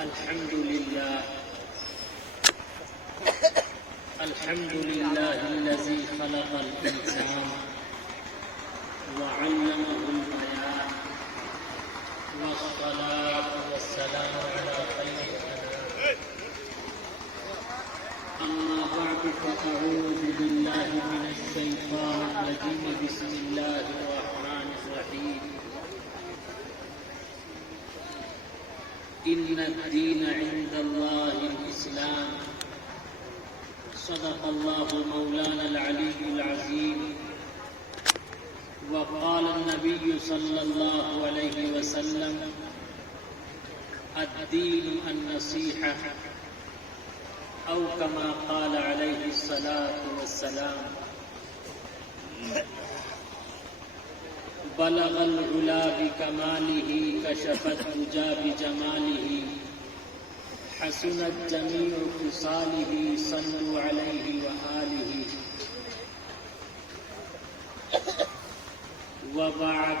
الحمد لله الذي خلق الإنسان وعلمه البيان والصلاة والسلام على خير الأنام. أما بعد فأعوذ بالله من الشيطان الرجيم. بسم الله الرحمن الرحيم. إن الدين عند الله الإسلام. صدق الله مولانا العلي العظيم. وقال النبي صلى الله عليه وسلم: الدين النصيحة، أو كما قال عليه الصلاة والسلام. بلغ العلا بكماله، كشف الدجى بجماله، حسنت جميع خصاله، صلوا عليه وآله. وبعد.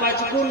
55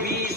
20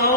9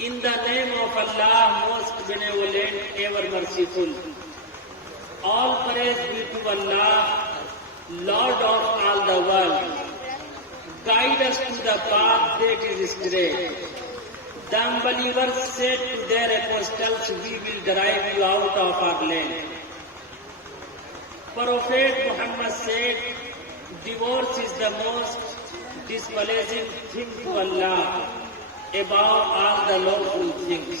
In the name of Allah, most benevolent, ever merciful. All praise be to Allah, Lord of all the world. Guide us to the path that is straight. The unbelievers said to their apostles, we will drive you out of our land. Prophet Muhammad said, divorce is the most displeasing thing to Allah above all the lawful things.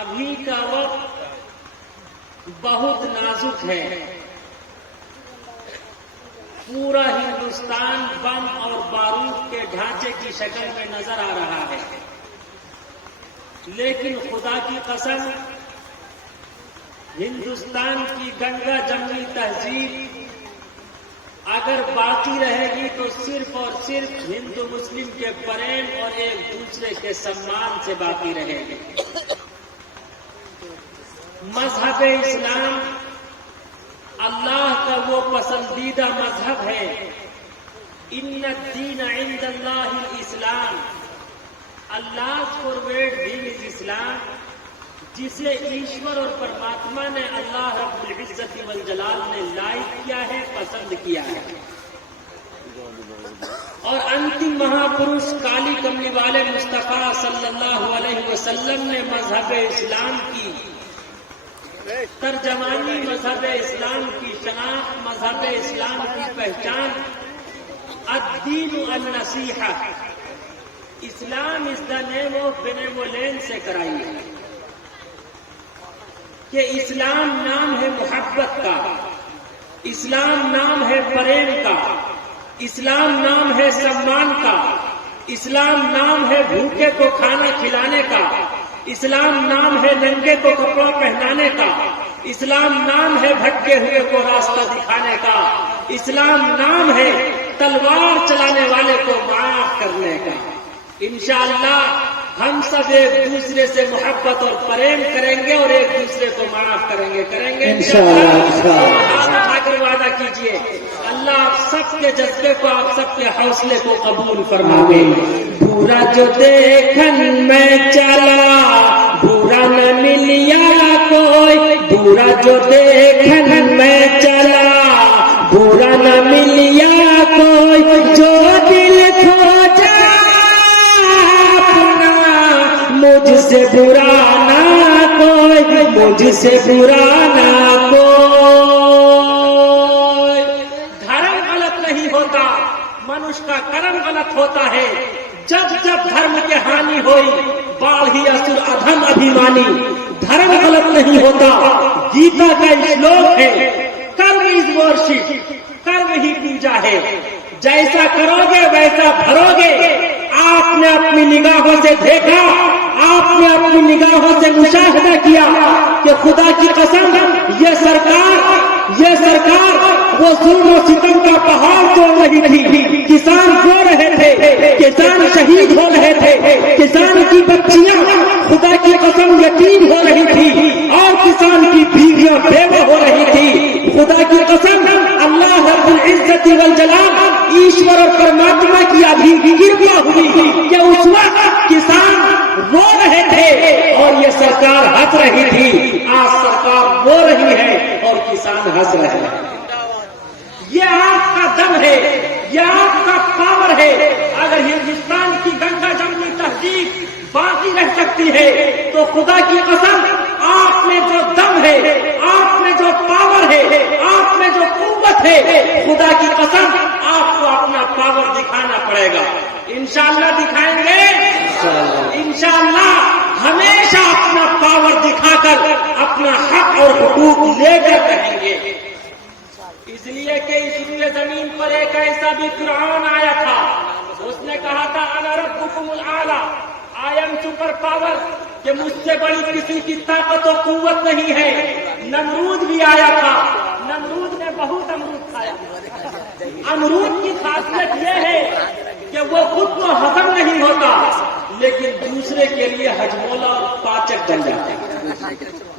ابھی کا وقت بہت نازک ہے. پورا ہندوستان بم اور بارود کے ڈھانچے کی شکل میں نظر آ رہا ہے. لیکن خدا کی قسم، ہندوستان کی گنگا جمنی تہذیب اگر باقی رہے گی تو صرف اور صرف ہندو مسلم کے پریم اور ایک دوسرے کے سمان سے باقی رہے گی. مذہب اسلام اللہ کا وہ پسندیدہ مذہب ہے. ان الدین عند اللہ الاسلام. اللہ فارورڈ دین از اسلام، جسے ایشور اور پرماتما نے اللہ رب العزت والجلال نے لائق کیا ہے، پسند کیا ہے. اور انتم مہاپروش کالی کملی والے مصطفیٰ صلی اللہ علیہ وسلم نے مذہب اسلام کی ترجمانی، مذہب اسلام کی شناخت، مذہب اسلام کی پہچان الدین النصیحہ، اسلام از دا نیم آف بینیوولینس سے کرائی ہے کہ اسلام نام ہے محبت کا، اسلام نام ہے پریم کا، اسلام نام ہے سمان کا، اسلام نام ہے بھوکے کو کھانا کھلانے کا، اسلام نام ہے ننگے کو کپڑا پہنانے کا، اسلام نام ہے بھٹکے ہوئے کو راستہ دکھانے کا، اسلام نام ہے تلوار چلانے والے کو معاف کرنے کا. انشاءاللہ ہم سب ایک دوسرے سے محبت اور پریم کریں گے اور ایک دوسرے کو معاف کریں گے انشاءاللہ. اٹھا کر وعدہ کیجئے. اللہ آپ سب کے جذبے کو، آپ سب کے حوصلے کو قبول فرمائے. برا جو دیکھن میں چلا برا نہ ملیا کوئی، برا جو دیکھن میں چلا برا نہ ملیا کوئی، جو دل کھو مجھ سے برا نہ کوئی، مجھ سے برا نہ کوئی. دھرم غلط نہیں ہوتا، منش کا کرم غلط ہوتا ہے. جب جب دھرم کے ہانی ہوئی باڑھی اسر ادھم ابھیمانی. دھرم غلط نہیں ہوتا. گیتا کا شلوک ہے، کرم از ورشپ، کرم ہی پوجا ہے. جیسا کرو گے ویسا بھرو گے. آپ نے اپنی نگاہوں سے دیکھا، آپ نے اپنی نگاہوں سے مشاہدہ کیا کہ خدا کی قسم یہ سرکار وہ ظلم و ستم کا پہاڑ توڑ رہی تھی. کسان رو رہے تھے، کسان شہید ہو رہے تھے، کسان کی بچیاں خدا کی قسم یتیم ہو رہی تھی اور کسان کی بیویاں بیوہ ہو رہی تھی. خدا کی قسم اللہ رب العزت والجلال ایشور اور پرماتما کی ابھی کرپا ہوئی کہ اس وقت کسان رو رہے تھے اور یہ سرکار ہنس رہی تھی. آج سرکار رو رہی ہے اور کسان ہنس رہے ہیں. یہ آپ کا دم ہے، یہ آپ کا پاور ہے. اگر ہندوستان کی گنگا جمنی تہذیب باقی رہ سکتی ہے تو خدا کی قسم آپ میں جو دم ہے، آپ میں جو پاور ہے، آپ میں جو قوت ہے، خدا کی قسم آپ کو اپنا پاور دکھانا پڑے گا. انشاءاللہ دکھائیں گے. انشاءاللہ ہمیشہ اپنا پاور دکھا کر اپنا حق اور حقوق لے کر رہیں گے. اس لیے کہ اس روئے زمین پر ایک ایسا بھی فرعون آیا تھا، اس نے کہا تھا انا ربکم الاعلی، آئی ایم سپر پاور، کہ مجھ سے بڑی کسی کی طاقت و قوت نہیں ہے. نمرود بھی آیا تھا، نمرود نے بہت امرود کھایا. امرود کی خاصیت یہ ہے کہ وہ خود کو ہضم نہیں ہوتا لیکن دوسرے کے لیے ہجمولا اور پاچک بن جاتے ہیں.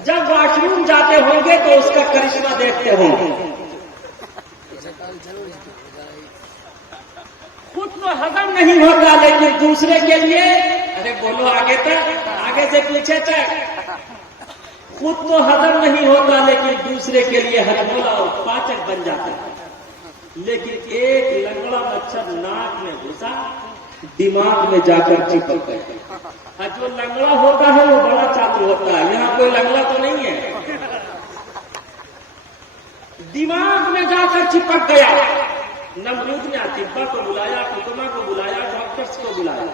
جب واش روم جاتے ہوں گے تو اس کا کرشمہ دیکھتے ہوں گے. خود کو ہضم نہیں ہوتا لیکن دوسرے کے لیے، ارے بولو آگے تک، آگے سے پیچھے تک. خود کو ہضم نہیں ہوتا لیکن دوسرے کے لیے ہجمولا اور پاچک بن جاتا ہے. لیکن ایک لنگڑا مچھر ناک میں گھسا، دماغ میں جا کر چپک گیا. جو لنگڑا ہوتا ہے وہ بڑا چالو ہوتا ہے. یہاں کوئی لنگڑا تو نہیں ہے. دماغ میں جا کر چپک گیا. نمرود نے اطباء کو بلایا، حکما کو بلایا، ڈاکٹرز کو بلایا.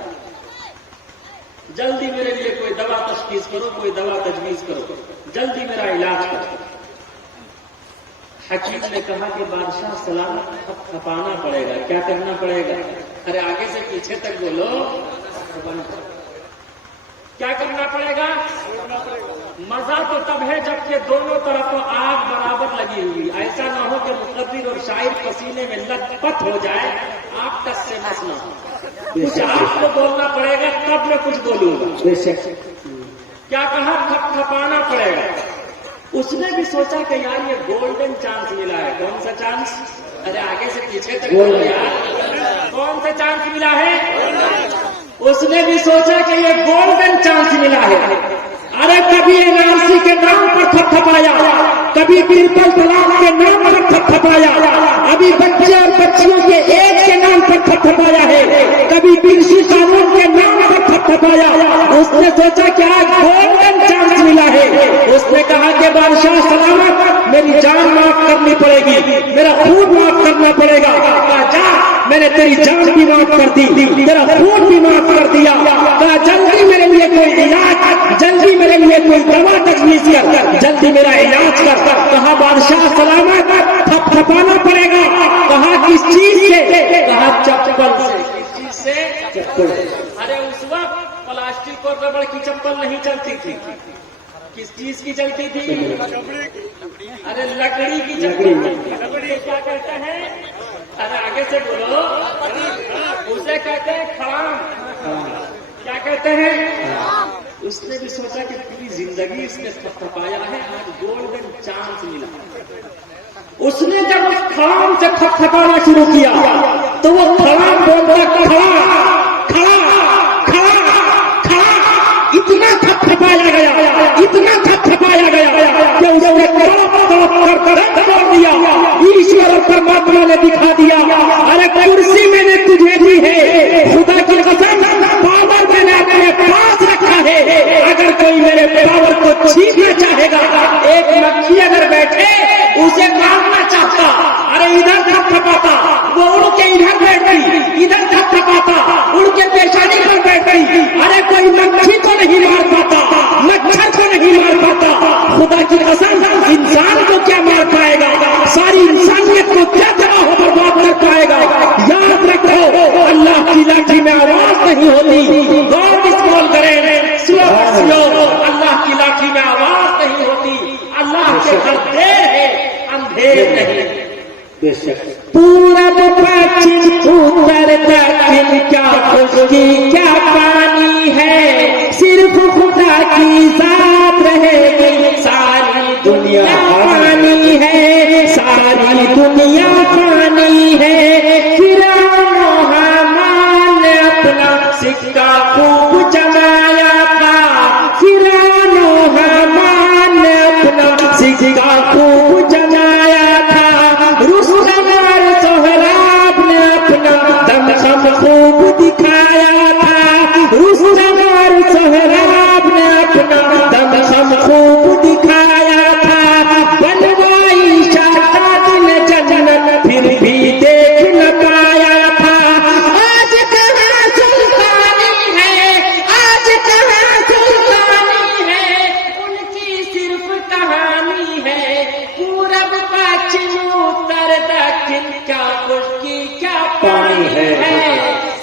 جلدی میرے لیے کوئی دوا تشخیص کرو، کوئی دوا تجویز کرو، جلدی میرا علاج کرو۔ حکیم نے کہا کہ بادشاہ سلامت کھپانا پڑے گا۔ کیا کرنا پڑے گا؟ ارے آگے سے پیچھے تک بولو۔ کیا کرنا پڑے گا؟ مزہ تو تب ہے جب کہ دونوں طرف آگ برابر لگی ہوئی، ایسا نہ ہو کہ مقدر اور شاعر پسینے میں لت پت ہو جائے، آگ تک سے مس نہ ہو۔ کچھ آپ کو بولنا پڑے گا تب میں کچھ بولوں گا۔ کیا کہا؟ تھپ تھپانا پڑے گا۔ اس نے بھی سوچا کہ یار یہ گولڈن چانس ملا ہے۔ کون سا چانس؟ ارے آگے سے پیچھے تک بولو یار، کون سا چانس ملا ہے؟ اس نے بھی سوچا کہ یہ گولڈن چانس ملا ہے۔ ارے کبھی NRC کے نام پر تھپ تھپایا، کبھی پیپل تلاش کے نام پر تھپ تھپایا، ابھی بچے اور بچیوں کے ایج کے نام پر تھپ تھپایا ہے، کبھی کرشی قانون کے نام پر تھپ تھپایا۔ اس نے سوچا کہ آج گولڈن چانس ملا ہے۔ اس نے کہا کہ بادشاہ سلامت، میری جان معاف کرنی پڑے گی، میرا خون معاف کرنا پڑے گا۔ جا، میں نے تیری جان بھی معاف کر دی، تیرا خون بھی معاف کر دیا۔ کہا جلدی میرے لیے کوئی علاج، جلدی میرے لیے کوئی دوا تجویز کر، جلدی میرا علاج کر۔ کہا بادشاہ سلامت، تھپ تھپانا پڑے گا۔ کہا کس چیز سے؟ کہا چپل سے۔ کس چیز سے؟ چپل۔ ارے اس وقت پلاسٹک اور ربڑ کی چپل نہیں چلتی تھی، کس چیز کی چلتی تھی؟ ارے لکڑی کی چپل۔ لکڑی کیا کہتے ہیں؟ ارے آگے سے بولو۔ اسے کہتے ہیں کھڑام۔ کیا کہتے ہیں؟ اس نے بھی سوچا کہ پوری زندگی اس نے تھپ تھپایا ہے، آج گولڈن چانس ملا۔ اس نے جب اس کھڑام سے تھپ تھپانا شروع کیا تو وہ کھڑام بولتا کھڑا کھڑا کھڑا کھڑا، اتنا تھپ تھپایا گیا، اتنا تھپ تھپایا گیا کہ اس نے کر دیا۔ ایشور اور پرماتما نے دکھا دیا، ارے کرسی میں نے تجھے دی ہے، خدا کی قسم پاور میں نے اپنے پاس رکھا ہے، اگر کوئی میرے پاور کو چھیننا چاہے گا، ایک مکھی اگر بیٹھے اسے مارنا چاہتا، ارے ادھر تھپ تھپاتا، وہ اڑ کے ادھر بیٹھ گئی، ادھر تھپ تھپاتا، اڑ کے پیشانی پر بیٹھ گئی، ارے کوئی مکھی کو نہیں مار پاتا، مچھر کو نہیں مار پاتا، خدا کی قسم انسان کو کیا مار پائے گا، ساری انسانیت کو کیا تباہ و برباد کر پائے گا۔ یاد رکھو اللہ کی لاٹھی میں آواز نہیں ہوتی، غور اس بول کریں، سلو، اللہ کی لاٹھی میں آواز نہیں ہوتی، اللہ کے گھر دیر ہے اندھیر نہیں۔ بے شک پورب پچھم اتر دکھن کیا خشکی کیا پانی ہے، صرف خدا کی ذات رہے گی، ساری دنیا پانی ہے، ساری دنیا پانی ہے۔ فرعون و حامان نے اپنا سکہ خوب جمایا تھا، فرعون و حامان نے اپنا سکہ خوب جمایا تھا، رستم اور سہراب نے اپنا دمخم خوب دکھایا تھا، رستم اور سہراب نے اپنا دمخم خوب دکھایا تھا، بنوائی شاداب نے جنت پھر بھی دیکھ نہ پایا تھا۔ آج کہاں سلطانی ہے، آج کہاں سلطانی ہے، ان کی صرف کہانی ہے، پورب پچھم اتر دکھن کیا خشکی کیا پانی ہے،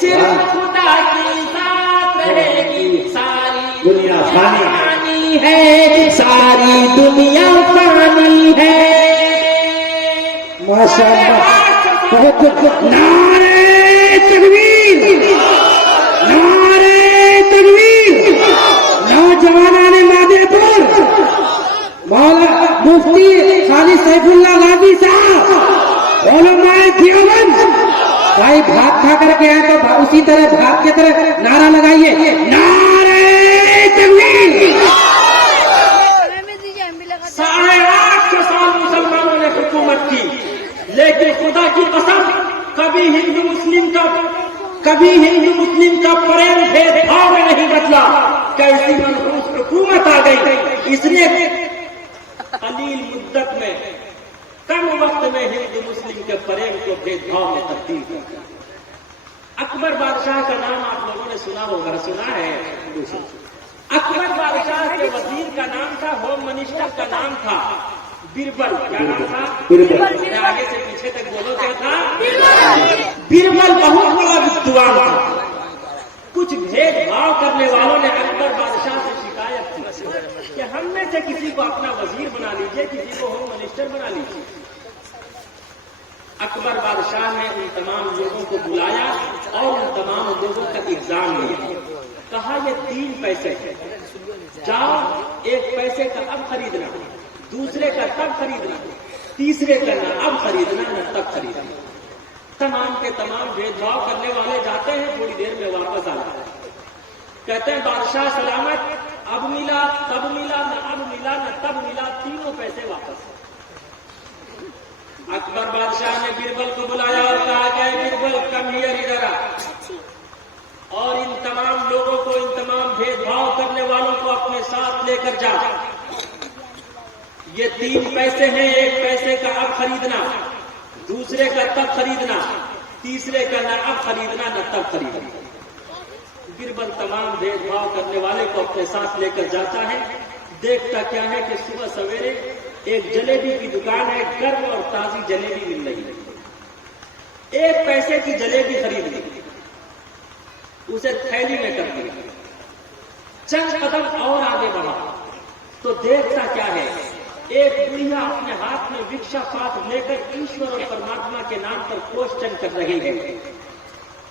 صرف خدا کی ذات رہے گی، ساری دنیا پانی ہے، ساری دنیا پانی ہے۔ ماشاء اللہ، بہت نعرے تکبیر، نعرے تکبیر۔ نوجوانان مادے پور، مولانا مفتی خالد سیف اللہ غازی صاحب، علماء دیوبند، بھائی بھاگ کھا کر کے آئے تو اسی طرح بھاگ کے طرح نعرہ لگائیے، نعرے تکبیر۔ 850 سال مسلمانوں نے حکومت کی، لیکن خدا کی قسم کبھی ہندو مسلم کا پریم بھید بھاؤ میں نہیں بدلا۔ کیسی منحوس حکومت آ گئی، اس نے قلیل مدت میں، کم وقت میں ہندو مسلم کے پریم کو بھید بھاؤ میں تبدیل کر دیا۔ اکبر بادشاہ کا نام آپ لوگوں نے سنا ہوگا، سنا ہے؟ اکبر بادشاہ کے وزیر کا نام تھا، ہوم منسٹر کا نام تھا بربل. کیا نام تھا؟ بربل. آگے سے پیچھے تک بولو کیا تھا؟ بربل بہت بڑا ودوان تھا. کچھ بھید بھاؤ کرنے والوں نے اکبر بادشاہ سے شکایت کی کہ ہم میں سے کسی کو اپنا وزیر بنا لیجیے، کسی کو ہوم منسٹر بنا لیجیے. اکبر بادشاہ نے ان تمام لوگوں کو بلایا اور ان تمام لوگوں کا ایگزام لیا. کہا یہ 3 پیسے ہیں، جاؤ 1 پیسے کا اب خریدنا، دوسرے کا تب خریدنا، تیسرے کا نہ اب خریدنا نہ تب خریدنا. تمام کے تمام بھید بھاؤ کرنے والے جاتے ہیں، تھوڑی دیر میں واپس آ جاتے ہیں. کہتے ہیں بادشاہ سلامت، اب ملا تب ملا نہ اب ملا نہ تب ملا، تینوں پیسے واپس. اکبر بادشاہ نے بربل کو بلایا اور کہا کہ بربل کم ہیئر ادھر آ، اور ان تمام لوگوں کو، ان تمام بھید بھاؤ کرنے والوں کو اپنے ساتھ لے کر جا. یہ 3 پیسے ہیں، 1 پیسے کا اب خریدنا، دوسرے کا تب خریدنا، تیسرے کا نہ اب خریدنا نہ تب خریدنا. بربل تمام بھید بھاؤ کرنے والے کو اپنے ساتھ لے کر جاتا ہے. دیکھتا کیا ہے کہ صبح سویرے ایک جلیبی کی دکان ہے، گرم اور تازی جلیبی مل رہی ہے. 1 پیسے کی جلیبی خرید لی، اسے تھیلی میں کر دیا. چند قدم اور آگے بڑھا تو دیکھتا کیا ہے، ایک بڑھیا اپنے ہاتھ میں وکشا پات لے کر ایشور اور پرماتما کے نام پر کوشچن کر رہی ہے.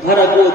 بھرگو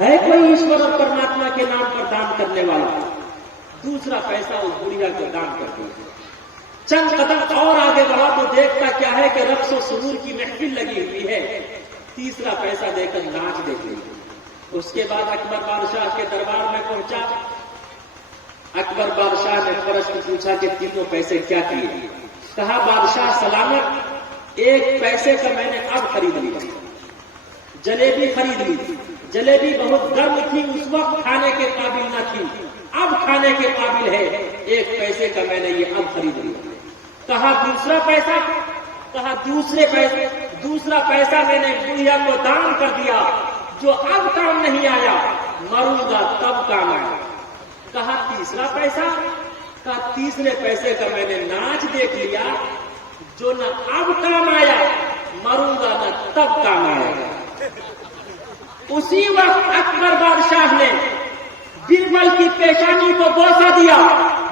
ہے کوئی ایشور اور پرماتما کے نام پر دان کرنے والا؟ دوسرا پیسہ اس بڑھیا کو دان کر دیا. چند قدم اور آگے بڑھا تو دیکھتا کیا ہے کہ رقص و سرور کی محفل لگی ہوئی ہے. تیسرا پیسہ دے کر ناچ دیکھ لی. اس کے بعد اکبر بادشاہ کے دربار میں پہنچا. اکبر بادشاہ نے فرش کو پوچھا کہ تینوں پیسے کیا کیے؟ کہا بادشاہ سلامت، 1 پیسے کا میں نے اب خرید لی، جلیبی خرید لی. جلیبی بہت گرم تھی، اس وقت کھانے کے قابل نہ تھی، اب کھانے کے قابل ہے. 1 پیسے کا میں نے یہ اب خرید لی. کہا دوسرا پیسہ؟ کہا دوسرا پیسہ میں نے بڑھیا کو دان کر دیا، جو اب کام نہیں آیا، مروں گا تب کام آیا. کہا تیسرا پیسہ؟ کہا تیسرے پیسے کا میں نے ناچ دیکھ لیا، جو نہ اب کام آیا، مروں گا نہ تب کام آیا. اسی وقت اکبر بادشاہ نے بربل کی پیشانی کو بوسہ دیا،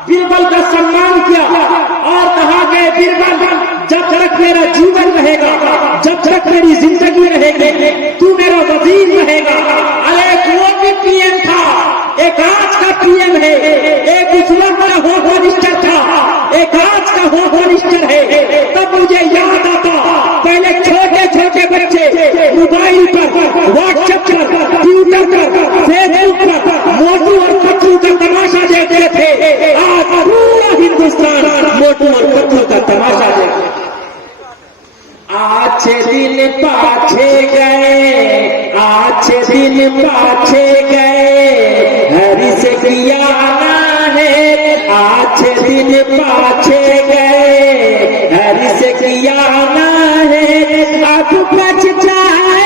بربل کا سمان کیا اور کہا کہ بربل جب تک میرا جیون رہے گا، جب تک میری زندگی رہے گی، تو میرا وزیر رہے گا. ایک وہ بھی پی ایم تھا، ایک آج کا پی ایم ہے، ایک اس وقت کا ہوم منسٹر تھا، ایک آج کا ہوم منسٹر ہے. تب مجھے یاد آتا پہلے چھوٹے چھوٹے بچے موبائل پر، واٹس ایپ پر، ٹویٹر پر، فیس بک پر موٹو اور پتلو کا تماشا دیکھتے تھے. آج پورا ہندوستان موٹو اور پتلو کا تماشا دیکھتے. آج دن پاچھے گئے، آج دن پاچھے گئے، ہری سے کیا آنا ہے. آج دن پاچھے گئے، ہری سے کیا آنا ہے. اب بچ جائے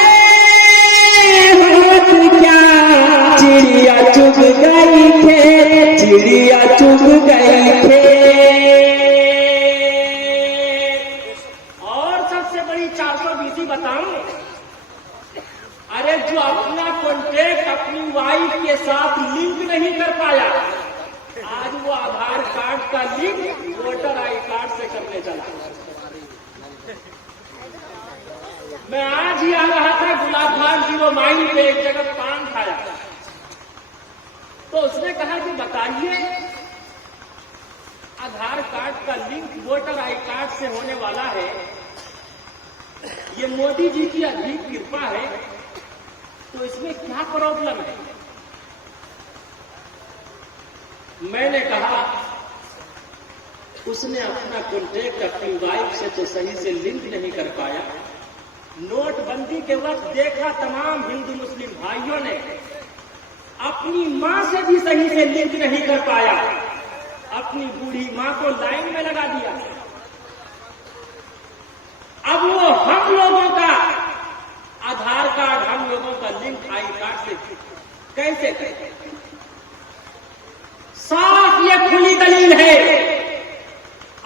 کیا، چڑیا چگ گئی تھے، چڑیا چگ گئی تھے. اور سب سے بڑی 420 بتاؤں، ارے جو اپنا کانٹیکٹ اپنی وائف کے ساتھ لنک نہیں کر پایا، آج وہ آدھار کارڈ کا لنک ووٹر آئی کارڈ سے کرنے چلا. میں آج ہی آ رہا تھا گلاب بھاگ 0 مائل پہ، ایک جگہ پان کھایا تو اس نے کہا کہ بتائیے آدھار کارڈ کا لنک ووٹر آئی کارڈ سے ہونے والا ہے، یہ مودی جی کی عظیم کرپا ہے، تو اس میں کیا پرابلم ہے؟ میں نے کہا اس نے اپنا کانٹیکٹ اپنی وائف سے تو صحیح سے لنک نہیں کر پایا. نوٹ بندی کے وقت دیکھا تمام ہندو مسلم بھائیوں نے اپنی ماں سے بھی صحیح سے لنک نہیں کر پایا، اپنی بوڑھی ماں کو لائن میں لگا دیا. اب وہ ہم لوگوں کا کارڈ ہم لوگوں کا لنک آئی کارڈ سے کیسے کریں؟ صاف یہ کھلی دلیل ہے.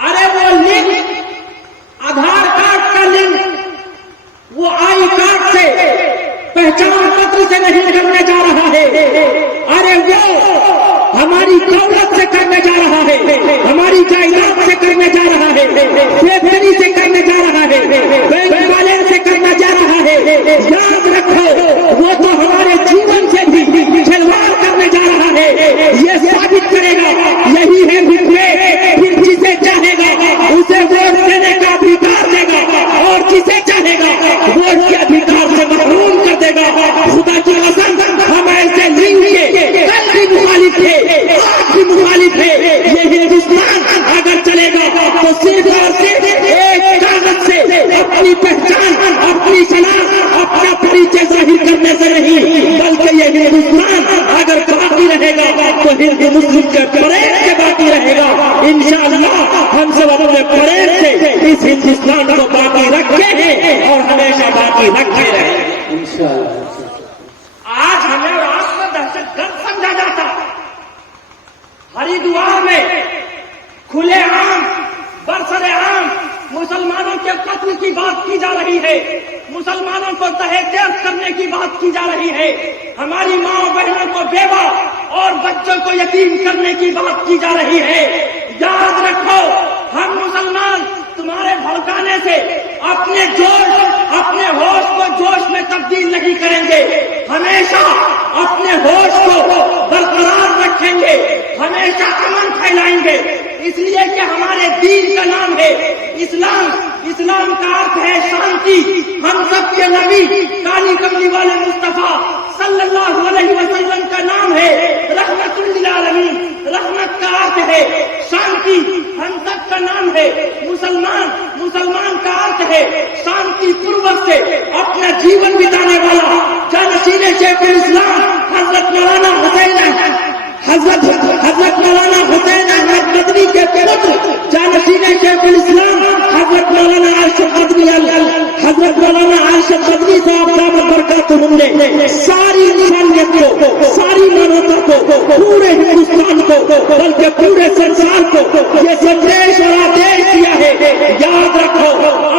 ارے وہ لنک آدھار کارڈ کا لنک وہ آئی کارڈ سے پہچان پتر سے نہیں کرنے جا رہا ہے. ارے وہ ہماری دولت سے کرنے جا رہا ہے, ہماری جائیداد سے کرنے جا رہا ہے, فیکٹری سے کرنے جا رہا ہے, بینک والے سے کرنے جا رہا ہے. یاد رکھو وہ تو ہمارے جیون سے بھی کھلواڑ کرنے جا رہا ہے. یہ ثابت کرے گا یہی ہے حکمت. پھر جسے چاہے گا اسے ووٹ دینے کا ادھیکار دے گا اور جسے چاہے گا ووٹ کے ادھیکار سے محروم کر دے گا. خدا کی قسم ہم ایسے لنک کے کل بھی مخالف تھے, آج بھی مخالف ہے. یہ ہندوستان اگر چلے گا تو صرف اور صرف ایک کاغذ سے اپنی پہچان, اپنی شناخت, اپنا پریچے ظاہر کرنے سے نہیں, بلکہ یہ ہندوستان اگر باقی رہے گا تو ہندو مسلم کے پریڈ سے باقی رہے گا. انشاءاللہ ہم سب اپنے پریڈ سے اس ہندوستان کو باقی رکھے ہیں اور ہمیشہ باقی رکھے رہے انشاءاللہ. آج ہمیں اور آج کو دہشت گرد سمجھا جاتا. ہریدوار میں کھلے عام برسر عام مسلمانوں کے قتل کی بات کی جا رہی ہے, مسلمانوں کو دہیج کرنے کی بات کی جا رہی ہے, ہماری ماں بہنوں کو بیوہ اور بچوں کو یتیم کرنے کی بات کی جا رہی ہے. یاد رکھو ہم مسلمان تمہارے بھڑکانے سے اپنے جوش, اپنے ہوش کو جوش میں تبدیل نہیں کریں گے. ہمیشہ اپنے ہوش کو برقرار رکھیں گے, ہمیشہ امن پھیلائیں گے. اس لیے کہ ہمارے دین کا نام ہے اسلام. اسلام کا ارتھ ہے شانتی. ہم سب کے نبی کالی کملی والے مصطفیٰ صلی اللہ علیہ وسلم کا نام ہے رحمت للعالمین. رحمت کا ارتھ ہے شانتی. ہم سب کا نام ہے مسلمان کا ارتھ ہے شانتی پوروک سے اپنا جیون بتانے والا. جانشین شیخ الاسلام حضرت مولانا حسین احمد مدنی کے پتر جانشین شیخ الاسلام حضرت مولانا ارشد مدنی صاحب دامت برکاتہم نے ساری انسانیت کو, ساری مانوتا کو, پورے ہندوستان کو, بلکہ پورے سنسار کو یہ سندیش اور آدیش دیا ہے. یاد رکھو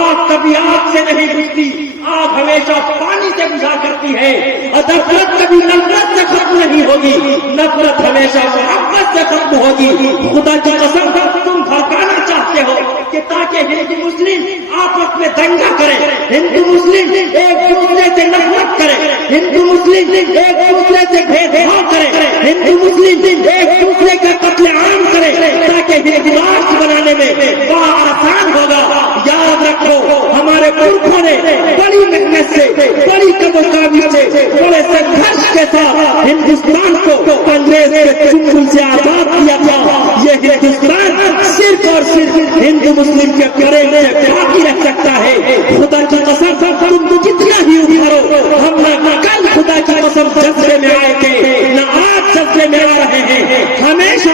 آگ کبھی آگ سے نہیں بجھتی, آگ ہمیشہ پانی سے بجھا کرتی ہے. نفرت کبھی نفرت سے ختم نہیں ہوگی, نفرت ہمیشہ محبت سے ختم ہوگی. خدا کی قسم تم بھڑکانا چاہتے ہو کہ تاکہ ہندو مسلم آپس میں دنگا کریں, ہندو مسلم ایک دوسرے سے نفرت کریں, ہندو مسلم ایک دوسرے سے بھید بھاؤ کریں, ہندو مسلم ایک دوسرے کا قتل عام کریں تاکہ ہندوات بنانے میں بڑا آسان ہوگا. یاد رکھو ہمارے پورکھوں نے بڑی محنت سے, بڑی کاوش سے, بڑے سنگھرش کے ساتھ ہندوستان کو انگریز کے چنگل سے آزاد کیا تھا. یہ ہندوستان صرف اور صرف ہندو مسلم کے پریڈ سے باقی رہ سکتا ہے. خدا کی قسم تم جتنا ہی ابھارو, ہم نہ کل خدا کی قسم جذبے میں آئے تھے نہ آج جذبے میں آ رہے ہیں. ہمیشہ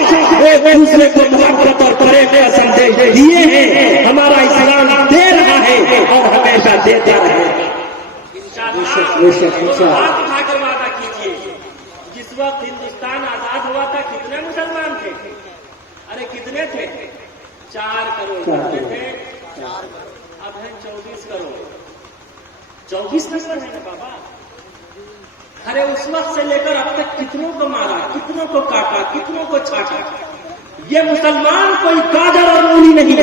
ایک دوسرے کو محبت اور پریڈ کا سندیش دیے ہیں. ہمارا اسلام دے رہا ہے اور ہمیشہ دیتا رہے گا. ہاتھ اٹھا کر وعدہ کیجیے, جس وقت ہندوستان آزاد ہوا تھا کتنے مسلمان تھے؟ ارے کتنے تھے؟ 4 کروڑ کتنے تھے؟ اب ہیں 24 کروڑ. 24 نمبر ہے نا بابا. ارے اس وقت سے لے کر اب تک کتنوں کو مارا, کتنوں کو کاٹا, کتنوں کو چھاٹا. یہ مسلمان کوئی گاجر اور مولی نہیں,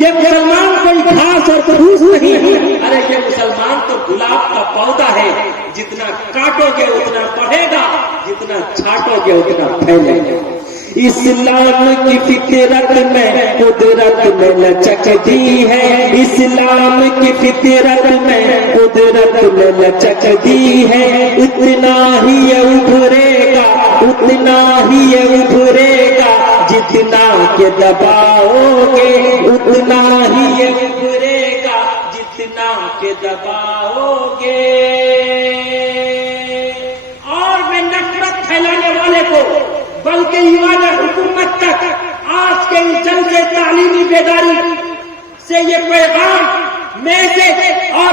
یہ مسلمان کوئی گھاس اور پھوس نہیں. ارے یہ مسلمان تو گلاب کا پودا ہے, جتنا کاٹو گے اتنا بڑھے گا, جتنا چھاٹو گے اتنا پھیلے گا. اسلام کی فطرت میں قدرت میں لچک دی ہے, اسلام کی فطرت میں قدرت میں لچک دی ہے. اتنا ہی یہ ابھرے گا, اتنا ہی یہ ابھرے گا, جتنا کہ دباؤ گے اتنا ہی یہ ابھرے گا, جتنا کہ دباؤ گے. اور میں نفرت پھیلانے والے کو بلکہ ایوان حکومت تک آج کے جلسے تعلیمی بیداری سے یہ پیغام میں سے اور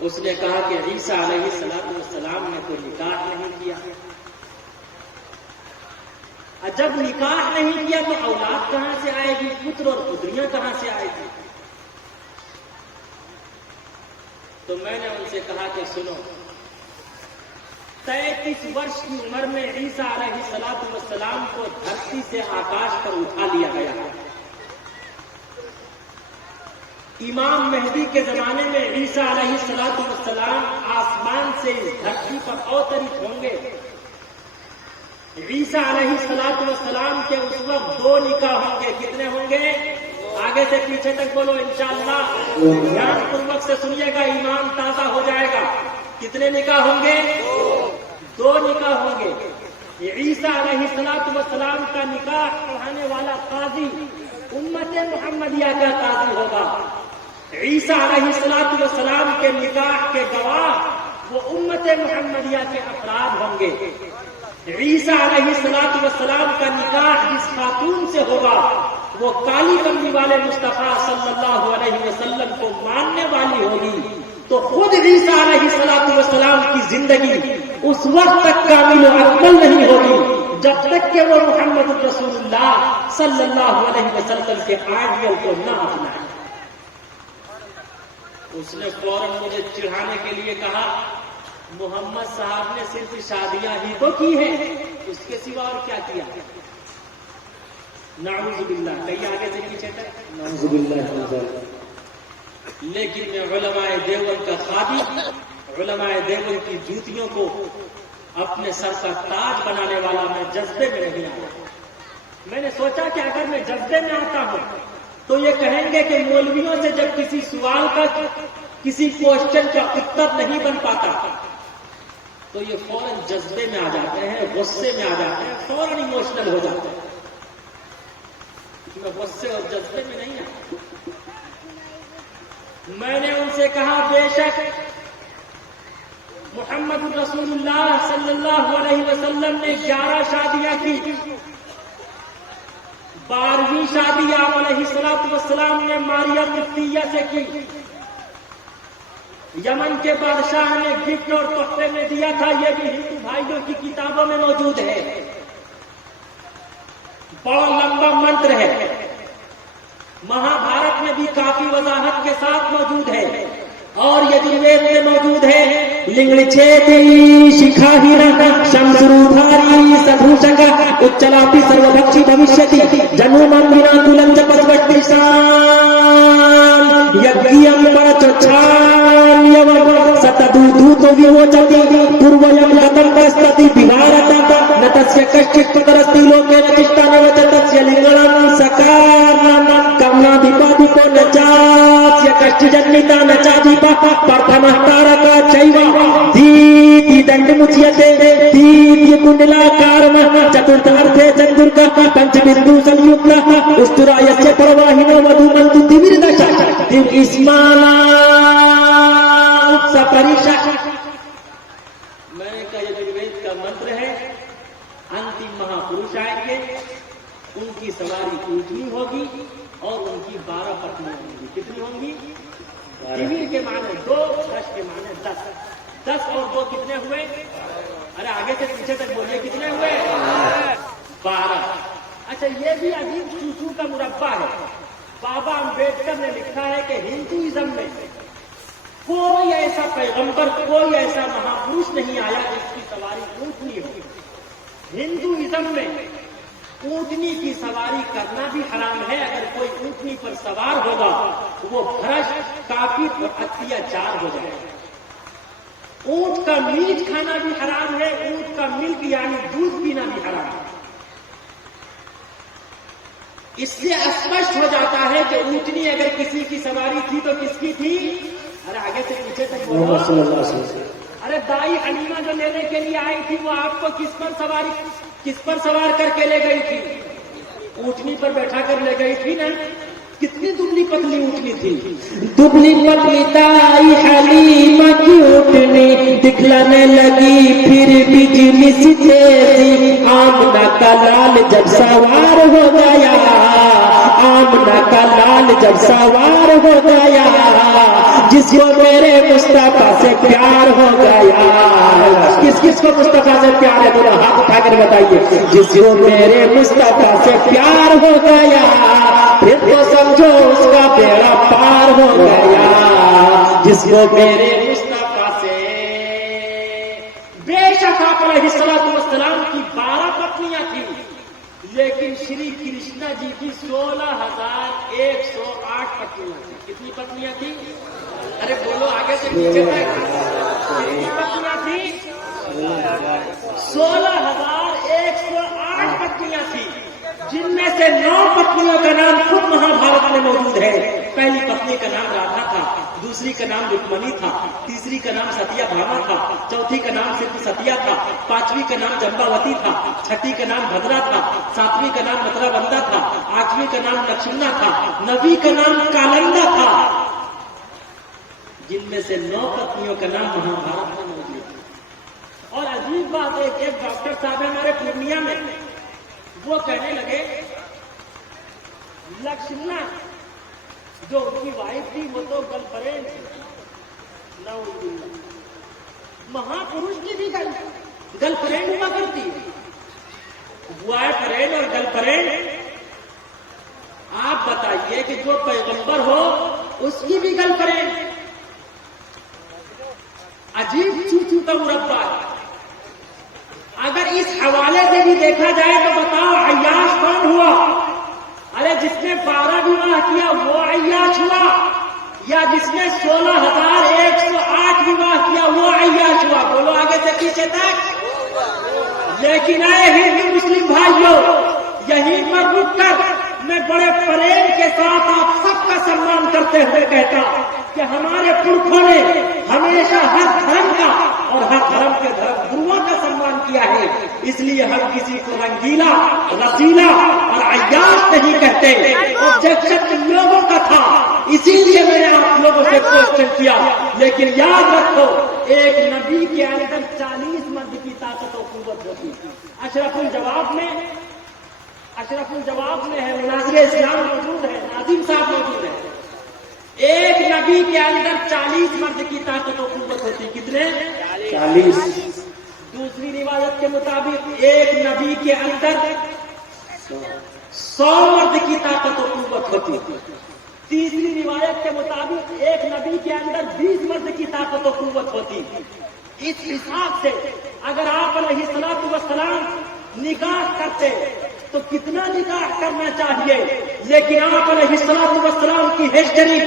اس نے کہا کہ عیسیٰ علیہ السلام نے تو نکاح نہیں کیا. جب نکاح نہیں کیا تو اولاد کہاں سے آئے گی؟ پتر اور پتریاں کہاں سے آئے گی؟ تو میں نے ان سے کہا کہ سنو، 33 ورش کی عمر میں عیسیٰ علیہ السلام کو دھرتی سے آکاش پر اٹھا لیا گیا. امام مہدی کے زمانے میں عیسیٰ علیہ السلام آسمان سے اس دھرتی پر اوترت ہوں گے. عیسیٰ علیہ السلام کے اس وقت 2 نکاح ہوں گے. کتنے ہوں گے؟ آگے سے پیچھے تک بولو انشاءاللہ. دھیان پوروک سے سنیے گا، ایمان تازہ ہو جائے گا. کتنے نکاح ہوں گے؟ 2 نکاح ہوں گے. عیسیٰ علیہ السلام کا نکاح پڑھانے والا قاضی امت محمدیہ کا قاضی ہوگا. عیسیٰ علیہ السلام کے نکاح کے گواہ وہ امت محمدیہ کے افراد ہوں گے. عیسیٰ علیہ السلام کا نکاح جس خاتون سے ہوگا وہ کالی بندی والے مصطفیٰ صلی اللہ علیہ وسلم کو ماننے والی ہوگی. تو خود عیسیٰ علیہ السلام کی زندگی اس وقت تک کامل و اکمل نہیں ہوگی جب تک کہ وہ محمد رسول اللہ صلی اللہ علیہ وسلم کے آئیڈیل کو نہ اپنائے. اس نے فوراً مجھے چڑھانے کے لیے کہا، محمد صاحب نے صرف شادیاں ہی تو کی ہیں، اس کے سوا اور کیا کیا؟ نعوذ باللہ. کہیں آگے سے پیچھے تک نعوذ باللہ. لیکن میں علماء دیوبند کا خادم، علماء دیوبند کی جوتیوں کو اپنے سر کا تاج بنانے والا میں جذبے میں نہیں آیا. میں نے سوچا کہ اگر میں جذبے میں آتا ہوں تو یہ کہیں گے کہ مولویوں سے جب کسی سوال کا، کسی کوشچن کا اتر نہیں بن پاتا تو یہ فوراً جذبے میں آ جاتے ہیں، غصے میں آ جاتے ہیں، فوراً ایموشنل ہو جاتے ہیں. میں غصے اور جذبے میں نہیں آیا. میں نے ان سے کہا بے شک محمد رسول اللہ صلی اللہ علیہ وسلم نے 11 شادیاں کی. 12ویں شادی آپ علیہ السلام نے ماریہ قبطیہ سے کی. یمن کے بادشاہ نے گفٹ اور تحفے میں دیا تھا. یہ بھی ہندو بھائیوں کی کتابوں میں موجود ہے. بڑا لمبا منتر ہے، مہابھارت میں بھی کافی وضاحت کے ساتھ موجود ہے اور یجروید میں موجود ہے. لنگڑ چھیدی شکھا ہیرا شمسرودھاری سدھوشک اچلاپی سروبھکشی بھوشیتی جنو مندنا تلم جپسوٹی سان یجیم پرچچھان یور ستدودھوتو ویوچتی پورویم لتم پرستتی بھارتا نتسیا کشچت پترستی لوکے نچشتا نوچتسیا لنگڑم سکارنم کمنادھیپادھیپو نچاسیا کشچجنیتا نچادھیپا پرتھمہتارکا چیوا دیتی دنڈ مچیتے دیتی کنڈلاکارم چترتھارتھے چندرکا پنچ بندو سنیکتا استرایسیا پرواہنو ودومنتو دیوردشا دیو اسمانا سپریشا. میں نے کہا یہ وید کا منتر ہے. انتم مہاپروش آئیں گے، ان کی سواری اونٹنی ہوگی اور ان کی 12 پتنیاں ہوں گی. کتنی ہوں گی؟ 12 کے معنی 2، 10 کے معنی 10. 10 اور 2 کتنے ہوئے؟ ارے آگے سے پیچھے تک بولیے کتنے ہوئے؟ 12. اچھا یہ بھی عجیب چوچو کا مربع ہے. بابا امبیڈکر نے لکھا ہے کہ ہندوازم میں کوئی ایسا پیغمبر، کوئی ایسا مہاپروش نہیں آیا جس کی سواری اونٹنی ہو. ہندوازم میں اونٹنی کی سواری کرنا بھی حرام ہے. اگر کوئی اونٹنی پر سوار ہوگا تو وہ بھرشٹ، کافر اور اتیاچار ہو جائے گا. اونٹ کا میٹ کھانا بھی حرام ہے. اونٹ کا ملک یعنی دودھ پینا بھی حرام ہے. اس سے اسپشٹ ہو جاتا ہے کہ اونٹنی اگر کسی کی سواری تھی تو کس کی تھی؟ ارے آگے سے پیچھے تک بولو. ارے دائی حلیمہ جو لینے کے لیے آئی تھی وہ آپ کو کس پر سوار کر کے لے گئی تھی؟ اونٹنی پر بیٹھا کر لے گئی تھی نا. کتنی دبلی پتلی اونٹنی تھی. دبلی پتلی دائی حلیمہ کی اونٹنی دکھلانے لگی پھر بجلی سی تیزی. آمنہ کا لال جب سوار ہو گیا آمنہ کا لال جب سوار ہو گیا، جس کو میرے مصطفیٰ سے پیار ہو گیا. کس کس کو مصطفیٰ سے پیار ہے؟ میرا ہاتھ اٹھا کر بتائیے. جس کو میرے مصطفیٰ سے پیار ہو گیا، پھر تو سمجھو اس کا بیڑا پار ہو گیا. جس کو میرے مصطفیٰ سے، بے شک آپ علیہ السلام کی 12 پتنیاں تھیں، لیکن شری کرشنا جی کی 16,108 پتنیاں تھیں. کتنی پتنیاں تھیں؟ ارے بولو آگے سے پیچھے تک. کتنی پتنیاں تھیں؟ 16,108 پتنیاں تھیں، جن میں سے 9 پتنیوں کا نام خود مہابھارت میں موجود ہے. پہلی پتنی کا نام رادھا تھا، دوسری کا نام رکمنی تھا، تیسری کا نام ستیا بھاما تھا، چوتھی کا نام صرف ستیا تھا، پانچویں کا نام جمباوتی تھا، چھٹی کا نام بھدرا تھا، ساتویں کا نام مترا بندہ تھا، آٹھویں کا نام لکشمنا تھا، 9ویں کا نام کالندا تھا. جن میں سے 9 پتنیوں کا نام مہابھارت میں موجود ہے. اور عجیب بات ہے، ایک ڈاکٹر صاحب ہے ہمارے پورنیا میں، وہ کہنے لگے لکشمنا جو ان کی وائف تھی وہ تو گرل فرینڈ تھی. مہاپروش کی بھی گرل فرینڈ ہوا کرتی ہے. بوائے فرینڈ اور گرل فرینڈ. آپ بتائیے کہ جو پیغمبر ہو اس کی بھی گرل فرینڈ. عجیب چوچو کا مربع ہے. اگر اس حوالے سے بھی دیکھا جائے تو بتاؤ عیاش کون ہوا؟ ارے جس نے 12 وواہ کیا وہ عیاش ہوا، یا جس نے 16,108 وواہ کیا وہ عیاش ہوا؟ بولو آگے سے پیچھے تک. لیکن اے ہندو مسلم بھائیوں، یہیں پر رک کر میں بڑے پریم کے ساتھ آپ سب کا سمان کرتے ہوئے کہتا کہ ہمارے پرکھوں نے ہمیشہ ہر دھرم کا اور ہر دھرم کے دھرم گروؤں کا سمان کیا ہے. اس لیے ہر کسی کو رنگیلا، رسیلا اور عیاش نہیں کہتے. آبجیکشن ان لوگوں کا تھا، اسی لیے میں نے آپ لوگوں سے کوشچن کیا. لیکن یاد رکھو، ایک نبی کے اندر 40 مرد کی طاقت و قوت ہوتی. اشرف الجواب میں ہے، مناظر اسلام موجود ہے، ناظم صاحب موجود ہے. ایک نبی کے اندر 40 مرد کی طاقت و قوت ہوتی. کتنے؟ 40. دوسری روایت کے مطابق ایک نبی کے اندر 100 مرد کی طاقت و قوت ہوتی. تیسری روایت کے مطابق ایک نبی کے اندر 20 مرد کی طاقت و قوت ہوتی. اس حساب سے اگر آپ علیہ السلام نکاح کرتے تو کتنا نکاح کرنا چاہیے؟ لیکن آپ علیہ السلام کی ہسٹری،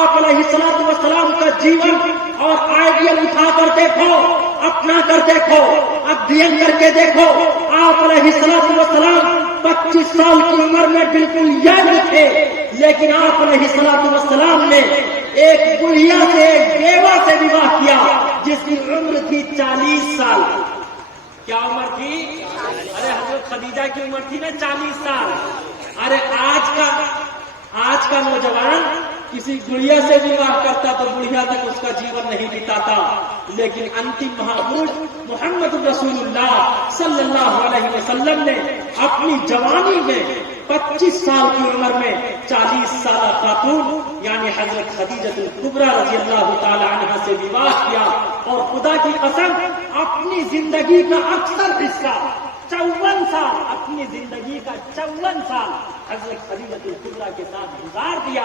آپ علیہ السلام کا جیون اور آئیڈیل اٹھا کر دیکھو، اپنا کر دیکھو، ادھین کر کے دیکھو. آپ علیہ السلام 25 سال کی عمر میں بالکل ینگ تھے، لیکن آپ علیہ السلام نے ایک بڑھیا سے ایک بیوہ سے نکاح کیا جس کی عمر تھی 40 سال. کیا عمر تھی؟ ارے حضرت خدیجہ کی عمر تھی نا 40 سال. ارے آج کا نوجوان کسی گڑیا سے نکاح کرتا تو بڑھیا تک اس کا جیون نہیں بتاتا. لیکن انتم مہاپروش محمد رسول اللہ صلی اللہ علیہ وسلم نے اپنی جوانی میں 25 سال کی عمر میں 40 سالہ خاتون یعنی حضرت خدیجہ الکبریٰ رضی اللہ تعالی عنہا سے نکاح کیا. اور خدا کی قسم اپنی زندگی کا اکثر حصہ 54 سال، اپنی زندگی کا 54 سال حضرت خدیجہ الکبریٰ کے ساتھ گزار دیا.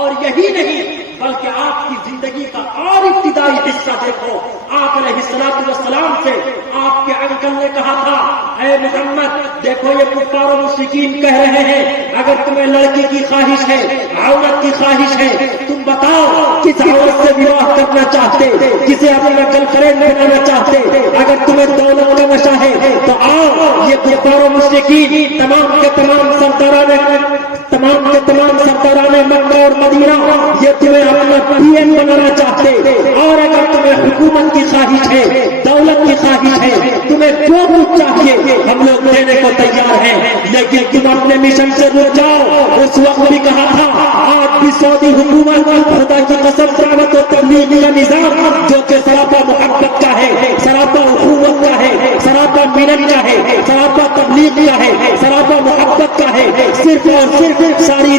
اور یہی نہیں بلکہ آپ کی زندگی کا اور ابتدائی حصہ دیکھو. آپ علیہ السلام سے آپ کے انکل نے کہا تھا، اے محمد دیکھو یہ کفار و مشرکین کہہ رہے ہیں اگر تمہیں لڑکی کی خواہش ہے، عورت کی خواہش ہے، تم بتاؤ کس عورت سے نکاح کرنا چاہتے، کسے اپنا گرل فرینڈ بنانا چاہتے. اگر تمہیں دولت کا نشہ ہے تو آؤ، یہ کفار و مشرکین تمام کے تمام سرداران مکہ اور مدینہ یہ تمہیں اپنا پی ایم بنانا چاہتے. اور اگر تمہیں حکومت کی خواہش ہے، دولت کی خواہش ہے، تمہیں جو کچھ چاہیے ہم لوگ دینے کو تیار ہیں. لیکن تم اپنے مشن سے رک جاؤ. اس وقت بھی کہا تھا آج بھی سعودی حکومت خدا کی قسم دعوت و تبلیغ کا نظام جو کہ سراپا محبت کا ہے، سراپا حکومت کا ہے، سراپا ملت کا ہے، سراپا تبلیغ کا ہے، سراپا محبت کا ہے، صرف اور صرف ساری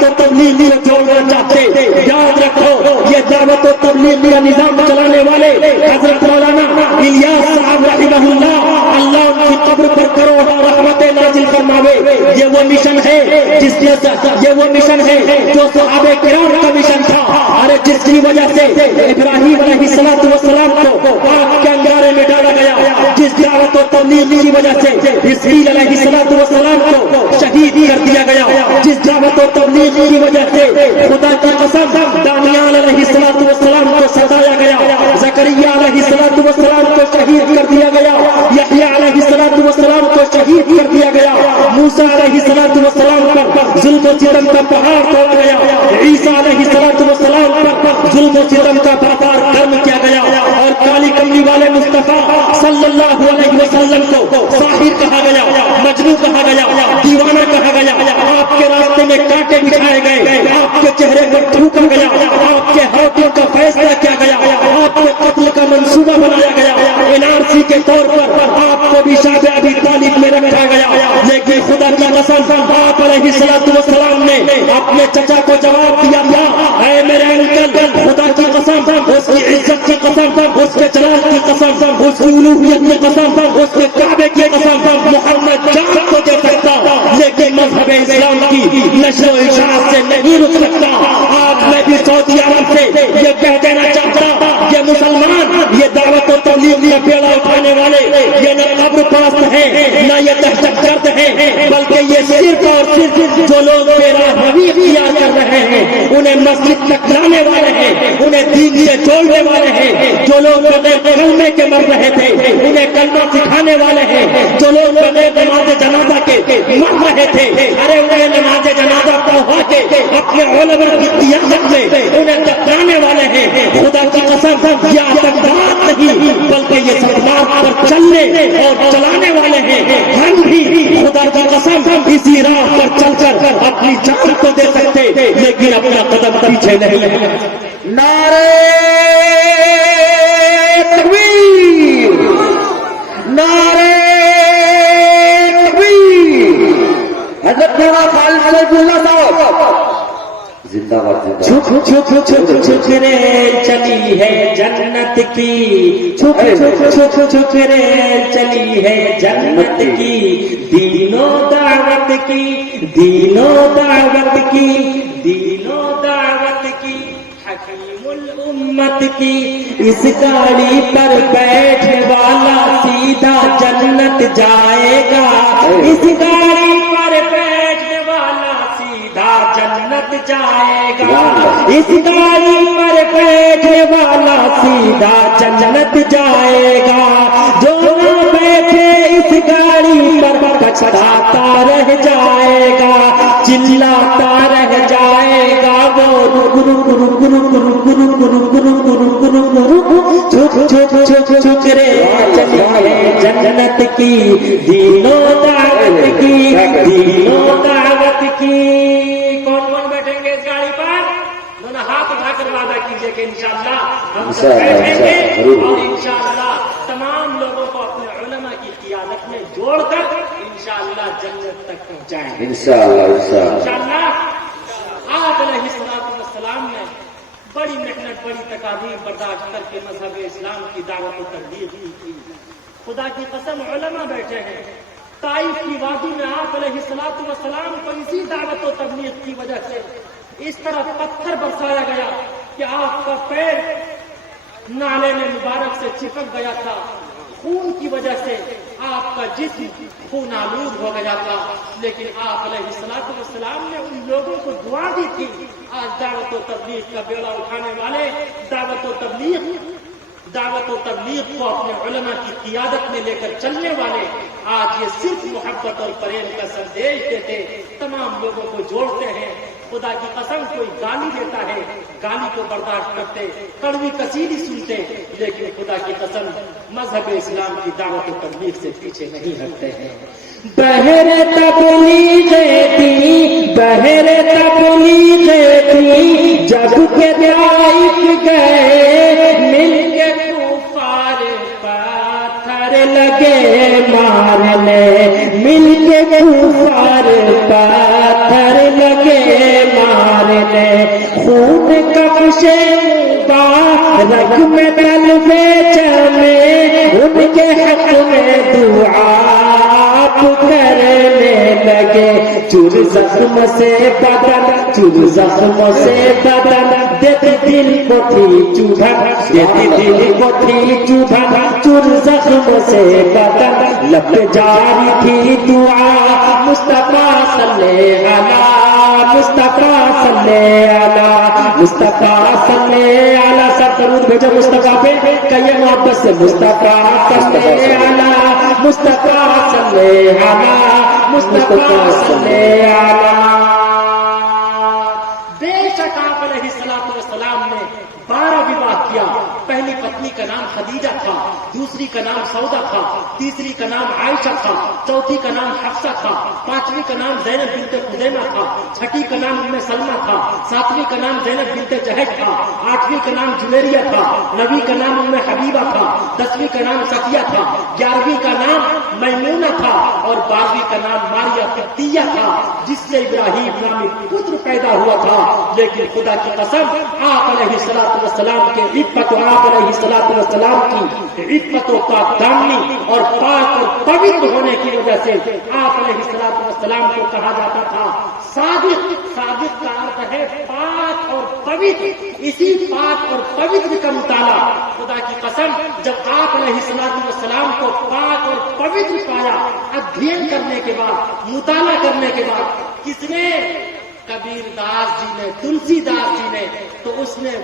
دعوت و تبلیغ کو جوڑنا چاہتے، یاد رکھو یہ دعوت و تبلیغ کا نظام چلانے والے حضرت مولانا الیاس صاحب رحمہ اللہ، اللہ ان کی قبر پر کروڑوں رحمتیں نازل فرماوے، یہ وہ مشن ہے جو صحابہ کرام کا مشن تھا، اور جس کی وجہ سے ابراہیم علیہ السلام کو آگ کے انگارے میں ڈالا گیا، جس دعوت و تبلیغ کی وجہ سے اسماعیل علیہ السلام کو شہید کر دیا گیا، جس دعوت و تبلیغ کی وجہ سے خدا کی قسم دانیال علیہ السلام کو ستایا گیا، زکریا علیہ السلام کو شہید کر دیا گیا، یحییٰ علیہ السلام کو شہید کر دیا گیا، موسیٰ علیہ السلام پر ظلم و ستم کا پہاڑ توڑا گیا، عیسیٰ علیہ السلام پر ظلم و ستم کا پہاڑ ختم کیا گیا، اور کالی کملی والے مصطفیٰ صلی اللہ علیہ وسلم کو ساحر کہا گیا، مجنون کہا گیا، دیوانہ کہا گیا، آپ کے راستے میں کانٹے بچھائے گئے، آپ کے چہرے پر تھوکا گیا، آپ کے ہاتھوں کا فیصلہ کیا گیا، آپ کے قتل کا منصوبہ بنایا گیا، NRC کے طور پر آپ کو بھی شاہ ابی طالب میں رکھا گیا، لیکن خدا کی قسم آپ علیہ السلام نے اپنے چچا کو جواب دیا تھا، اے میرے انکل، خدا کی قسم، اس کی عزت کی قسم، اس کے جلال کی قسم، اس کی الوہیت کی قسم، اس کے کعبے کی قسم، محمد جان کو دے سکتا، لیکن مذہب اسلام کی نشر و اشاعت سے نہیں رک سکتا۔ آج میں بھی سعودی عرب سے یہ کہہ دینا چاہتا، یہ مسلمان، یہ دعوت و تبلیغ کا بیڑا اٹھانے والے، یہ نہ قبر پرست ہیں، نہ یہ دہشت گرد ہیں، بلکہ یہ صرف اور صرف جو لوگ میرا روی اختیار کر رہے ہیں، انہیں مسجد تک لانے والے ہیں، انہیں دین سے جوڑنے والے ہیں، جو لوگ بغیر کلمے کے مر رہے تھے انہیں کلمہ سکھانے والے ہیں، جو لوگ بغیر نماز جنازہ کے مر رہے تھے، ارے انہیں نماز جنازہ پڑھوا کے اپنے علماء کی قیادت میں انہیں دفنانے والے ہیں۔ خدا کی قسم یہ آتنکواد نہیں بلکہ یہ سرکار پر چلنے اور چلانے والے ہیں۔ ہم بھی خدا کی قسم اسی راہ پر چل کر اپنی جان کو دے سکتے لیکن اپنا قدم پیچھے نہیں۔ نعرہ تکبیر، نعرہ تکبیر، حضرت خالد سیف اللہ صاحب زندہ باد۔ چھک رے چلی ہے جنت کی، چھک رے چلی ہے جنت کی، دینوں دعوت کی، دینوں دعوت کی، دینوں دعوت کی، حکیم الامت کی، اس گاڑی پر بیٹھنے والا سیدھا جنت جائے گا، اس گاڑی پر بیٹھنے والا سیدھا جنت جائے گا، اس گاڑی پر بیٹھنے والا سیدھا جنت جائے گا، جو نہ بیٹھے اس گاڑی پر پچھتاتا رہ جائے گا، چلاتا رہ جائے گا وہ چھک رے چلی ہے جنت کی، دینوں دعوت کی، دینوں دعوت کی۔ کون کون بیٹھیں گے اس گاڑی پر؟ دونوں ہاتھ اٹھا کر وعدہ کیجئے کہ انشاءاللہ ہم سب بیٹھیں گے اور انشاءاللہ تمام لوگوں کو اپنے علماء کی قیادت میں جوڑ کر انشاءاللہ جنت تک پہنچائیں گے انشاءاللہ۔ آپ علیہ السلام نے بڑی محنت، بڑی تکالیف برداشت کر کے مذہب اسلام کی دعوت و تبلیغ کی تھی۔ خدا کی قسم علماء بیٹھے ہیں طائف کی وادی میں، آپ علیہ السلام کو اسی دعوت و تبلیغ کی وجہ سے اس طرح پتھر برسایا گیا کہ آپ کا پیر نالے میں مبارک سے چپک گیا تھا، خون کی وجہ سے آپ کا جسم خون آلود ہو گیا تھا، لیکن آپ علیہ السلام نے ان لوگوں کو دعا دی تھی۔ آج دعوت و تبلیغ کا بیڑا اٹھانے والے، دعوت و تبلیغ کو اپنے علماء کی قیادت میں لے کر چلنے والے آج یہ صرف محبت اور پریم کا سندیش دیتے، تمام لوگوں کو جوڑتے ہیں۔ خدا کی قسم کوئی گالی دیتا ہے، گالی کو برداشت کرتے، کڑوی کسیری سنتے، لیکن خدا کی قسم مذہب اسلام کی دعوت و تبلیغ سے پیچھے نہیں ہٹتے ہیں۔ بہر تبلیغ تھی، بہر تبلیغ تھی، جب کہ طائف گئے مل کے کفار پتھر لگے مارنے، مل کے کفار پتھر لگے مارنے۔ نے خون کفشے مبارک میں تلوے چلے ان کے حق میں دعا کرنے لگے. چور زخم سے بدن چور زخم سے بدن دیتی دل کو تھی چوبھن دیتی دل کو تھی چوبھن چور زخم سے بدن لب جاری تھی دعا مصطفیٰ صلی علی مصطفیٰ صلی علی مصطفیٰ صلی علی. سب درود بھیجو مصطفیٰ پہ کہیے محبت سے مصطفیٰ صلی علی مصطفیٰ صلی علی مصطفیٰ صلی علی. بے شک آپ علیہ السلام نے 12 وواہ کیا. پہلی پتنی کا نام خدیجہ تھا, دوسری کا نام سودا تھا, تیسری کا نام عائشہ تھا, چوتھی کا نام حفصہ تھا, پانچویں کا نام زینب بنت خزیمہ تھا, چھٹی کا نام ام سلمہ تھا, ساتویں کا نام زینب بنت جہش تھا, آٹھویں کا نام جویریہ تھا, نویں کا نام ام حبیبہ تھا, 10ویں کا نام صفیہ تھا, 11ویں کا نام میمونہ تھا اور 12ویں کا نام ماریہ قبطیہ تھا جس سے ابراہیم نامی پتر پیدا ہوا تھا. لیکن خدا کی قسم آپ علیہ السلام کے عفت و آپ علیہ السلام کی عفت و پاک دامنی اور پاک اور پوتر ہونے کی وجہ سے آپ علیہ السلام کو کہا جاتا تھا صادق. صادق کا ارتھ ہے پاک اور پوتر. اسی پاک اور پوتر کا مطالعہ خدا کی قسم جب آپ علیہ السلام کو پاک اور پوتر پایا ادھین کرنے کے بعد مطالعہ کرنے کے بعد کس نے کبیر داس جی نے تلسی داس جی نے تو اس نے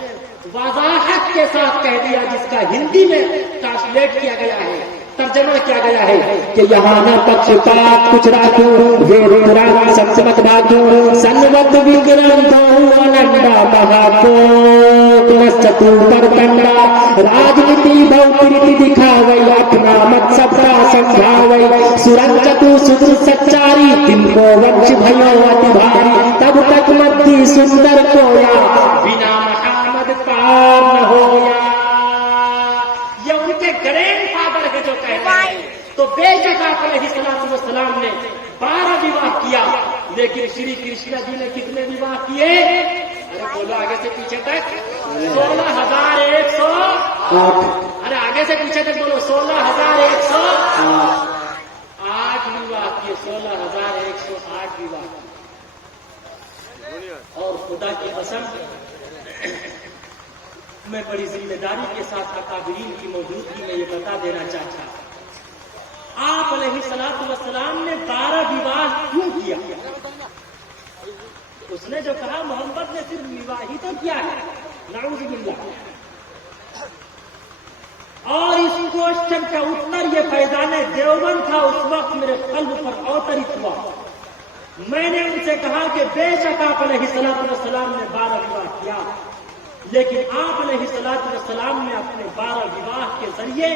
وضاحت کے ساتھ کہہ دیا جس کا ہندی میں ٹرانسلیٹ کیا گیا ہے ترجمہ کیا گیا ہے کہ یہاں نہ پکش پات کچھ راتوں ویر پرانا سمسمت باتوں سنوت وکرم دو اننڈا مہاپو نستو پر کنڈا راجنیتی بہتریتی دکھاوئی اپنا مت سب کا سمجھاوئی سرنچتو سدر سچاری تم کو وکش بھیو اتی بھاری تب تک مدی سندر کویا بنا محمد پار نہ ہویا. یہ ان کے گرینڈ فادر ہے جو کہہ رہے ہیں. تو بے شک آپ علیہ السلام نے 12 وواہ کیا لیکن شری کرشنا جی نے کتنے وواہ کیے؟ ارے بولو آگے سے پیچھے تک 16,108. ارے آگے سے پیچھے تک بولو 16,108 وواہ کیے. 16,108 وواہ. اور خدا کی قسم میں بڑی ذمہ داری کے ساتھ اکابرین کی موجودگی میں یہ بتا دینا چاہتا ہوں آپ علیہ السلام نے 12 وواہ کیوں کیا؟ اس نے جو کہا محمد نے صرف وواہ ہی تو کیا ہے نعوذ باللہ. اور اس کوشچن کا اتر یہ فیضان دیوبند تھا اس وقت میرے قلب پر اوترت ہوا. میں نے ان سے کہا کہ بے شک آپ علیہ السلام نے 12 وواہ کیا لیکن آپ علیہ السلام نے اپنے 12 وواہ کے ذریعے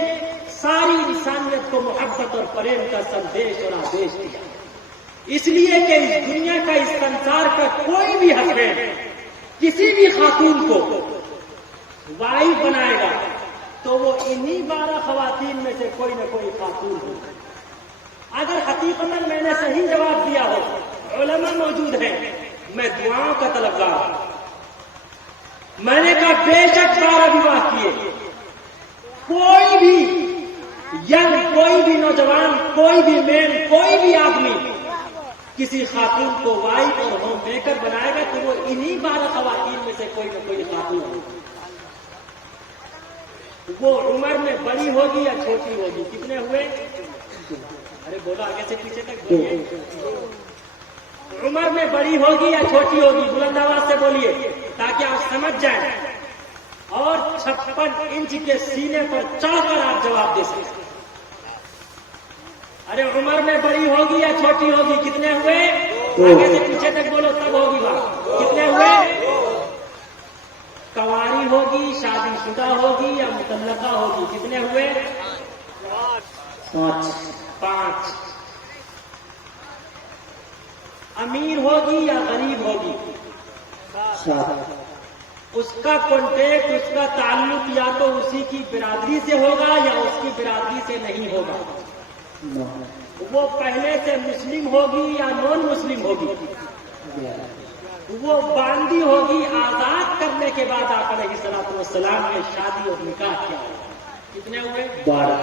ساری انسانیت کو محبت اور پریم کا سندیش اور آدیش دیا. اس لیے کہ اس دنیا کا اس سنسار کا کوئی بھی ہسبینڈ کسی بھی خاتون کو وائف بنائے گا تو وہ انہی 12 خواتین میں سے کوئی نہ کوئی خاتون ہو. اگر حقیقتاً میں نے صحیح جواب دیا ہو علماء موجود ہیں میں دعاؤں کا طلبگار ہوں. میں نے کہا بے شک 12 وواہ کیے. کوئی بھی ینگ کوئی بھی نوجوان کوئی بھی مین کوئی بھی آدمی کسی خاتون کو وائف اور ہوم میکر بنائے گا تو وہ انہی 12 خواتین میں سے کوئی نہ کوئی خاتون ہوگی. وہ عمر میں بڑی ہوگی یا چھوٹی ہوگی. کتنے ہوئے؟ ارے بولو آگے سے پیچھے تک بولیے. عمر میں بڑی ہوگی یا چھوٹی ہوگی؟ بلند آواز سے بولیے تاکہ آپ سمجھ جائیں اور 56 انچ کے سینے پر چڑھ کر آپ جواب دے سکیں. ارے عمر میں بڑی ہوگی یا چھوٹی ہوگی؟ کتنے ہوئے؟ آگے سے پیچھے تک بولو تب ہوگی بات. کتنے ہوئے؟ کنواری ہوگی شادی شدہ ہوگی یا مطلقہ ہوگی؟ کتنے ہوئے؟ 5. امیر ہوگی یا غریب ہوگی؟ اس کا کانٹیکٹ اس کا تعلق یا تو اسی کی برادری سے ہوگا یا اس کی برادری سے نہیں ہوگا. وہ پہلے سے مسلم ہوگی یا نان مسلم ہوگی؟ وہ باندھی ہوگی، آزاد کرنے کے بعد آپ علیہ الصلوۃ والسلام نے شادی اور نکاح کیا. کتنے ہوئے؟ 12.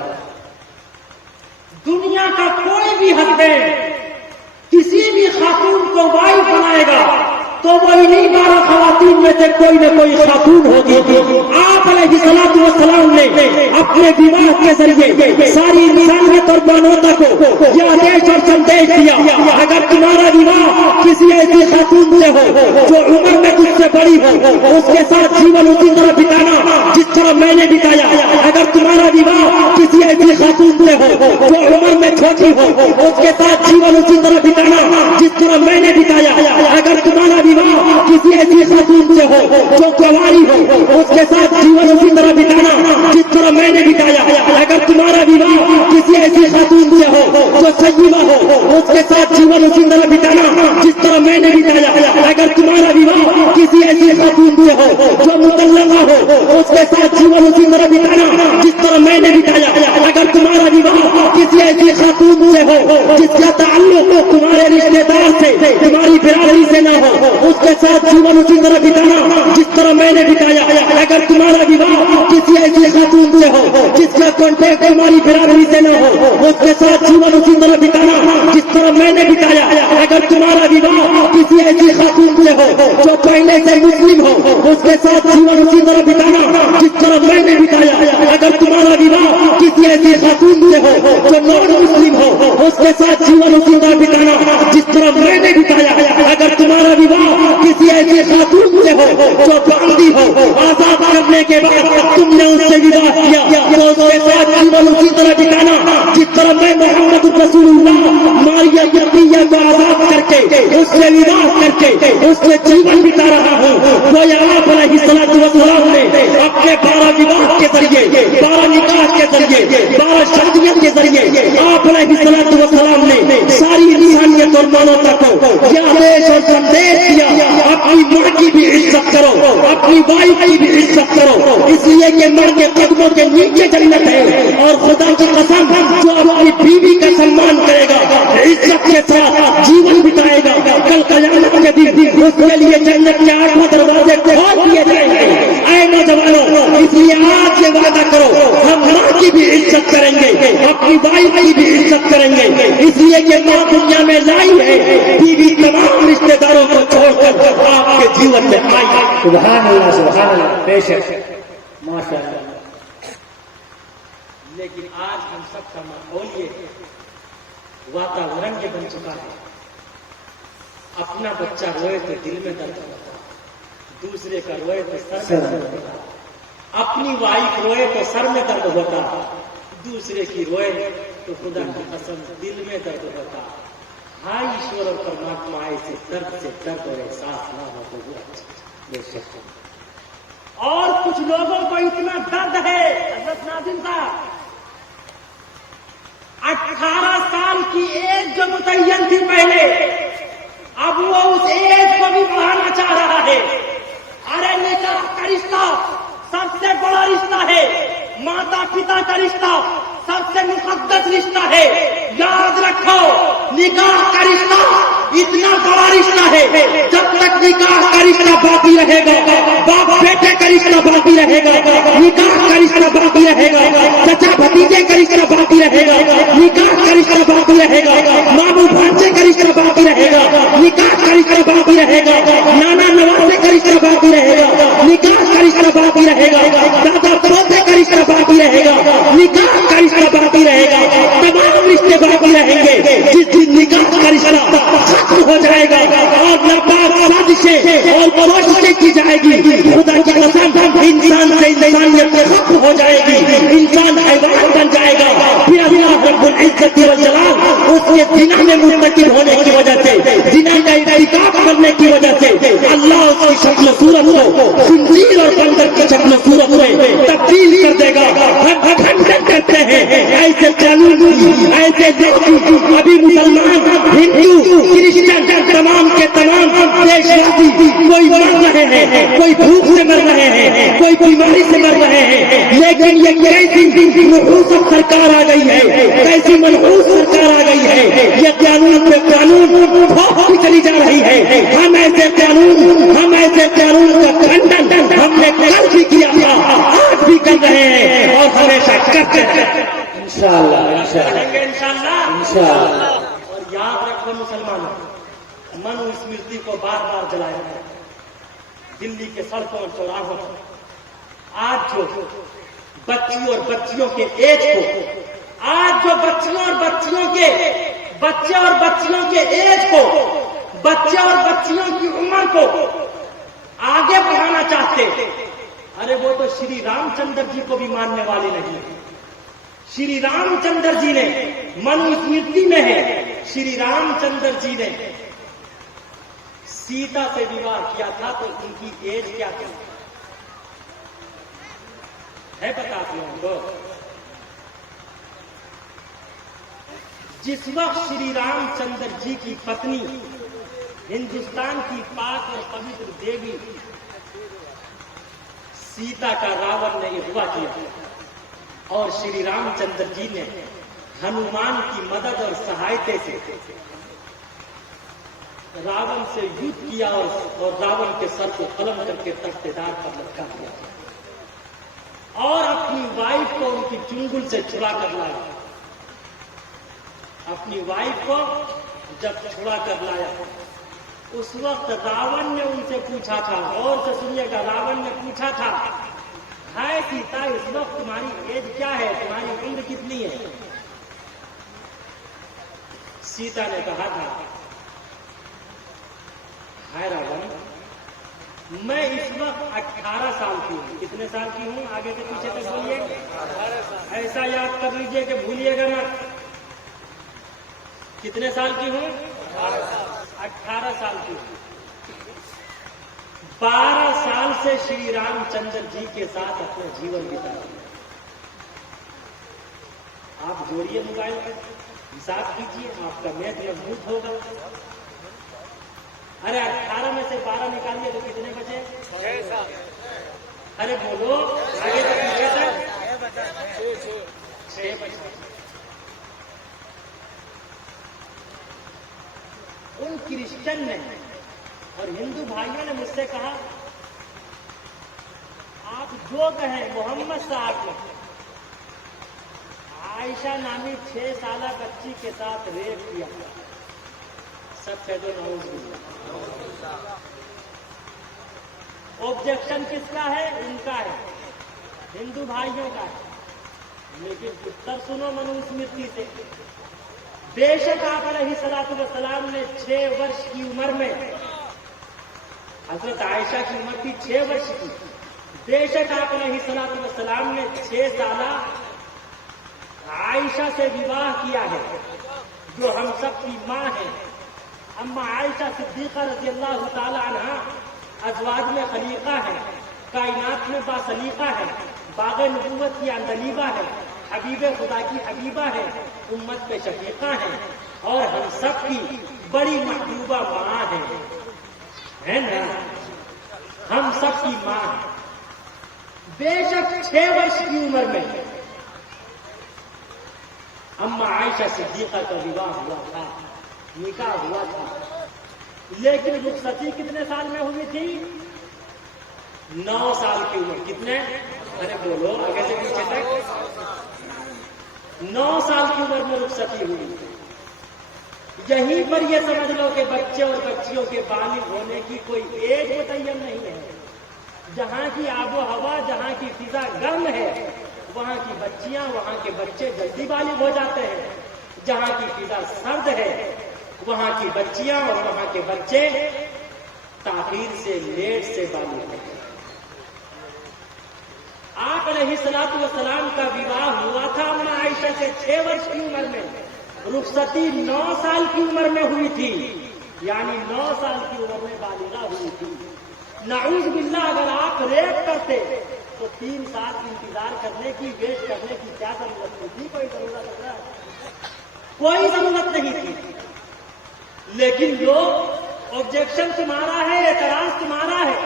دنیا کا کوئی بھی ہسبینڈ کسی بھی خاتون کو وائف بنائے گا تو وہ انہیں 12 خواتین میں سے کوئی نہ کوئی خاتون ہوگی. آپ علیہ الصلوۃ والسلام نے اپنے وواہ کے ذریعے ساری انسانیت اور مانوتا کو یہ آدیش اور سندیش دیا، اگر تمہارا وواہ کسی ایسی خاتون سے ہو جو عمر میں تجھ سے بڑی ہو، اس کے ساتھ جیون اسی طرح بتانا جس طرح میں نے بتایا. اگر تمہارا وواہ کسی ایسی خاتون سے ہو جو عمر میں چھوٹی ہو، اس کے ساتھ جیون اسی طرح بتانا جس طرح میں نے بتایا. اگر تمہارا وواہ کسی ایسی خاتون سے ہو جو کنواری ہو، اس کے ساتھ جیون اسی طرح بتانا جس طرح میں نے بتایا. اگر تمہارا وواہ کسی ایسی خاتون سے ہو جو سیدہ ہو، اس کے ساتھ جیون اسی طرح بتانا جس طرح میں نے بتایا. اگر تمہارا وواہ کسی ایسی خاتون سے ہو جو مطلقہ ہو، اس کے ساتھ جیون اسی طرح بتانا جس طرح میں نے بتایا. اگر تمہارا وواہ کسی ایسی خاتون سے ہو جس کا تعلق تمہارے رشتے دار سے، تمہاری برادری سے نہ ہو، اس کے ساتھ جیون اسی طرح بتانا جس طرح میں نے بتایا. اگر تمہارا وواہ کسی ایسی خاتون سے ہو جس کا کانٹیکٹ تمہاری برادری سے نہ ہو، اس کے ساتھ جیون اسی طرح بتانا جس طرح میں نے بتایا. اگر تمہارا وواہ کسی ایسی خاتون سے ہو جو پہلے سے مسلم ہو، اس کے ساتھ جیون اسی طرح بتانا جس طرح میں نے بتایا. اگر تمہارا وواہ کسی ایسی خاتون سے ہو جو نان مسلم ہو، اس کے ساتھ جیون اسی طرح بتانا جس طرح میں نے بتایا. اگر تمہارا وواہ کسی ایسی خاتون سے ہو جو باندھی ہو، آزاد کرنے کے بعد تم نے اس سے وواہ کیا تو اس کے ساتھ جیون اسی طرح بتانا جس طرح میں محمد رسول اللہ ماریہ قبطیہ کو آزاد کر کے، اس سے وواہ کر کے اس سے جیون بتا رہا ہوں. وہ آپ علیہ الصلوۃ والسلام نے اپنے 12 وواہ کے ذریعے، 12 نکاح کے ذریعے، 12 شادیوں کے ذریعے آپ علیہ الصلوۃ والسلام نے ساری انسانیت اور مانوتا کو یہ آدیش اور سندیش دیا، اپنی ماں کی بھی عزت کرو، اپنی وائف کی بھی عزت کرو، اس لیے کہ ماں کے قدموں کے نیچے جنت ہے. اور خدا کی قسم جو اپنی بیوی کا سلمان کرے گا، عزت کے ساتھ جیون بتائے گا، کل قیامت کے دن اس کے لیے جنت کے 8 دروازے کھول دیے جائیں گے. اے نوجوانوں، اس لیے آج یہ وعدہ کرو ہم ماں کی بھی عزت کریں گے، اپنی وائف کی بھی عزت کریں گے، اس لیے کہ ماں دنیا میں لائی ہے، بیوی تمام رشتے داروں کو چھوڑ کر آپ کے جیون میں آئی. سبحان اللہ، سبحان اللہ، بے شک، ماشاء اللہ. لیکن آج ہم سب کا ماحول یہ ہے، واتاورن یہ بن چکا ہے، اپنا بچہ روئے تو دل میں درد ہوتا ہے، دوسرے کا روئے تو سر میں درد ہوتا ہے، اپنی وائف روئے تو سر میں درد ہوتا ہے، دوسرے کی روئے تو خدا کی قسم دل میں درد ہوتا ہے. ہاں ایشور اور پرماتما ایسے درد سے درد اور احساس نہ ہو تو وہ اچھا. بے شک. اور کچھ لوگوں کو اتنا درد ہے حضرت ناظم صاحب، 18 سال کی ایج جو متعین تھی پہلے، اب وہ اس ایج کو بھی بڑھانا چاہ رہا ہے. ارے نکاح کا رشتہ سب سے بڑا رشتہ ہے، ماتا پتا کا رشتہ سب سے مقدس رشتہ ہے. یاد رکھو، نکاح کا رشتہ اتنا بڑا رشتہ ہے، جب تک نکاح کا رشتہ باقی رہے گا، باپ بیٹے کا رشتہ باقی رہے گا، نکاح کا رشتہ باقی رہے گا، چچا بھتیجے کا رشتہ باقی رہے گا، نکاح کا رشتہ باقی رہے گا، ماموں بھانجے کا رشتہ باقی رہے گا، نکاح کا رشتہ باقی رہے گا، نانا نواسے کا رشتہ باقی رہے گا، نکاح کا رشتہ باقی رہے گا، دادا پڑوسے کا رشتہ باقی رہے گا، نکاح کا رشتہ باقی رہے گا، تمام رشتے باقی رہیں گے. جس دن نکاح کا رشتہ ختم ہو جائے گا اور ناپاک سازشیں اور کوششیں کی جائے گی، خدا کی قسم انسان سے انسانیت ختم ہو جائے گی، انسان حیوان بن جائے گا. پھر اللہ رب العزت والجلال اس کے زنا میں مرتکب ہونے کی وجہ سے، زنا کا ارتکاب کرنے کی وجہ سے اللہ اس کی شکل و صورت کو خنزیر اور بندر کی شکل و صورت میں تبدیل کر دے گا. ہم کھنڈن کرتے ہیں ایسے قانون، ایسے لوگ ابھی مسلمان، ہندو، کرسچن تمام کے تمام دیشواسی کوئی مر رہے ہیں، کوئی بھوک سے مر رہے ہیں، کوئی بیماری سے مر رہے ہیں. لیکن یہ کیسی منحوس سرکار آ گئی ہے، کیسی منحوس سرکار آ گئی ہے، یہ قانون پہ قانون بھوکتی چلی جا رہی ہے. ہم ایسے قانون عزیز رہے اور ہمیشہ کرتے رہے انشاءاللہ کہیں گے انشاءاللہ انشاءاللہ اور یاد رکھو مسلمانوں، منو اسمرتی کو بار بار جلایا ہے دلی کے سڑکوں اور چوراہوں پر۔ آج جو بچیوں اور بچیوں کے ایج کو، آج جو بچیوں اور بچیوں کے بچے اور بچیوں کے ایج کو، بچے اور بچیوں کی عمر کو آگے بڑھانا چاہتے، ارے وہ تو شری رام چندر جی کو بھی ماننے والے نہیں۔ شری رام چندر جی نے منو اسمرتی میں ہے، شری رام چندر جی نے سیتا سے وواہ کیا تھا تو ان کی ایج کیا تھی ہے پتا آپ لوگوں کو؟ جس وقت شری رام چندر جی کی پتنی ہندوستان کی پاک اور پوتر دیوی سیتا کا راون نے اغوا کیا اور شری رام چندر جی نے ہنومان کی مدد اور سہایتے سے راون سے یدھ کیا اور راون کے سر کو قلم کر کے تختیدار پر لٹکا دیا اور اپنی وائف کو ان کی چنگل سے چھڑا کر لایا۔ اپنی وائف کو جب چھڑا کر لایا اس وقت راون نے ان سے پوچھا تھا، اور سے سنیے گا، راون نے پوچھا تھا، ہائے سیتا اس وقت تمہاری ایج کیا ہے، تمہاری عمر کتنی ہے؟ سیتا نے کہا تھا، ہائے راون میں اس وقت 18 سال کی ہوں۔ کتنے سال کی ہوں؟ آگے سے پیچھے تک بولیے، ایسا یاد کر لیجئے کہ بھولیے گا نہ۔ کتنے سال کی ہوں؟ 18 سال کی ہوں۔ 12 سال سے شری رام چندر جی کے ساتھ اپنا جیون بتا دیا۔ آپ جوڑیے موبائل پر، حساب کیجیے، آپ کا میتھ مضبوط ہوگا۔ ارے 18 میں سے 12 نکالیے تو کتنے بچے؟ 6 سال۔ ارے بولو، آگے تک پیچھے تک 6 بچے۔ ان کرسچن نے اور ہندو بھائیوں نے مجھ سے کہا، آپ جو کہیں محمد صاحب نے عائشہ نامی 6 سالہ بچی کے ساتھ ریپ کیا، سب کہہ دو نعوذ باللہ۔ آبجیکشن کس کا ہے؟ ان کا ہے، ہندو بھائیوں کا ہے، لیکن اتر سنو منو اسمرتی سے۔ بے شک آپ علیہ الصلوۃ والسلام نے 6 برس کی عمر میں، حضرت عائشہ کی عمر تھی 6 برس کی، بے شک آپ علیہ الصلوۃ والسلام نے 6 سالہ عائشہ سے وواہ کیا ہے، جو ہم سب کی ماں ہے۔ اما عائشہ صدیقہ رضی اللہ تعالی عنہ ازواج میں خلیقہ ہے، کائنات میں باسلیقہ ہے، باغ نبوت کی اندلیبہ ہے، حبیب خدا کی حبیبہ ہے، امت پہ شفیقہ ہے، اور ہم سب کی بڑی محبوبہ ماں ہے نا؟ ہم سب کی ماں ہے۔ بے شک 6 برس کی عمر میں اما عائشہ صدیقہ کا وواہ ہوا تھا، نکاح ہوا تھا، لیکن رخصتی کتنے سال میں ہوئی تھی؟ 9 سال کی عمر۔ کتنے؟ ارے بولو آگے سے پیچھے تک۔ 9 سال کی عمر میں رخصتی ہوئی۔ یہیں پر یہ سمجھ لو کہ بچے اور بچیوں کے بالغ ہونے کی کوئی ایج متعین نہیں ہے۔ جہاں کی آب و ہوا، جہاں کی فضا گرم ہے، وہاں کی بچیاں، وہاں کے بچے جلدی بالغ ہو جاتے ہیں۔ جہاں کی فضا سرد ہے، وہاں کی بچیاں اور وہاں کے بچے تاخیر سے، لیٹ سے بالغ ہوتے ہیں۔ آپ علیہ الصلوۃ والسلام کا وواہ ہوا تھا اما عائشہ سے 6 برس کی عمر میں، رخصتی 9 سال کی عمر میں ہوئی تھی، یعنی 9 سال کی عمر میں بالغہ ہوئی تھی۔ نعوذ باللہ اگر آپ ریپ کرتے تو 3 سال انتظار کرنے کی، ویٹ کرنے کی کیا ضرورت تھی؟ کوئی ضرورت ہے؟ کوئی ضرورت نہیں تھی۔ لیکن لوگ آبجیکشن تمہارا ہے، اعتراض تمہارا ہے۔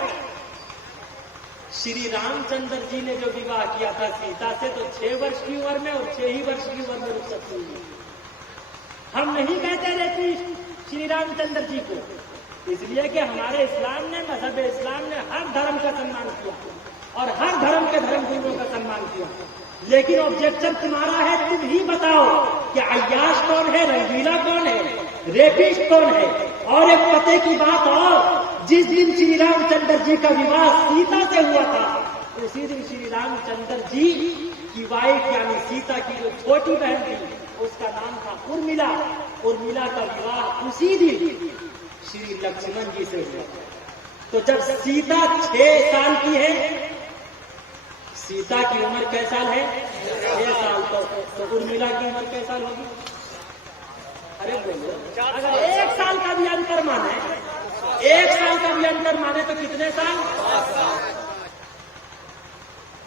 شری رام چندر جی نے جو وواہ کیا تھا سیتا سے تو 6 برس کی عمر میں اور 6 ہی برس کی عمر میں رخصت ہوئی۔ ہم نہیں کہتے رہتی شری رام چندر جی کو، اس لیے کہ ہمارے اسلام نے، مذہب اسلام نے ہر دھرم کا سنمان کیا، اور ہر دھرم کے دھرم گروؤں کا سمان کیا، لیکن آبجیکشن تمہارا ہے تم ہی بتاؤ کہ عیاش کون ہے، رنگیلا کون ہے، ریپسٹ کون ہے۔ اور ایک پتے کی بات اور، جس دن شری رام چندر جی کا وواہ سیتا سے ہوا تھا، اسی دن شری رام چندر جی کی وائف یعنی سیتا کی جو چھوٹی بہن تھی اس کا نام تھا ارملا۔ ارملا کا وواہ اسی دن شری لکشمن جی سے ہوا۔ تو جب سیتا 6 سال کی ہے، سیتا کی عمر کیسا سال ہے؟ 6 سال۔ تو ارملا کی عمر کیسا سال ہوگی؟ ارے بولو، اگر 1 سال کا بھی انتر مانے، 1 سال کا بھی انتر مانے تو کتنے سال؟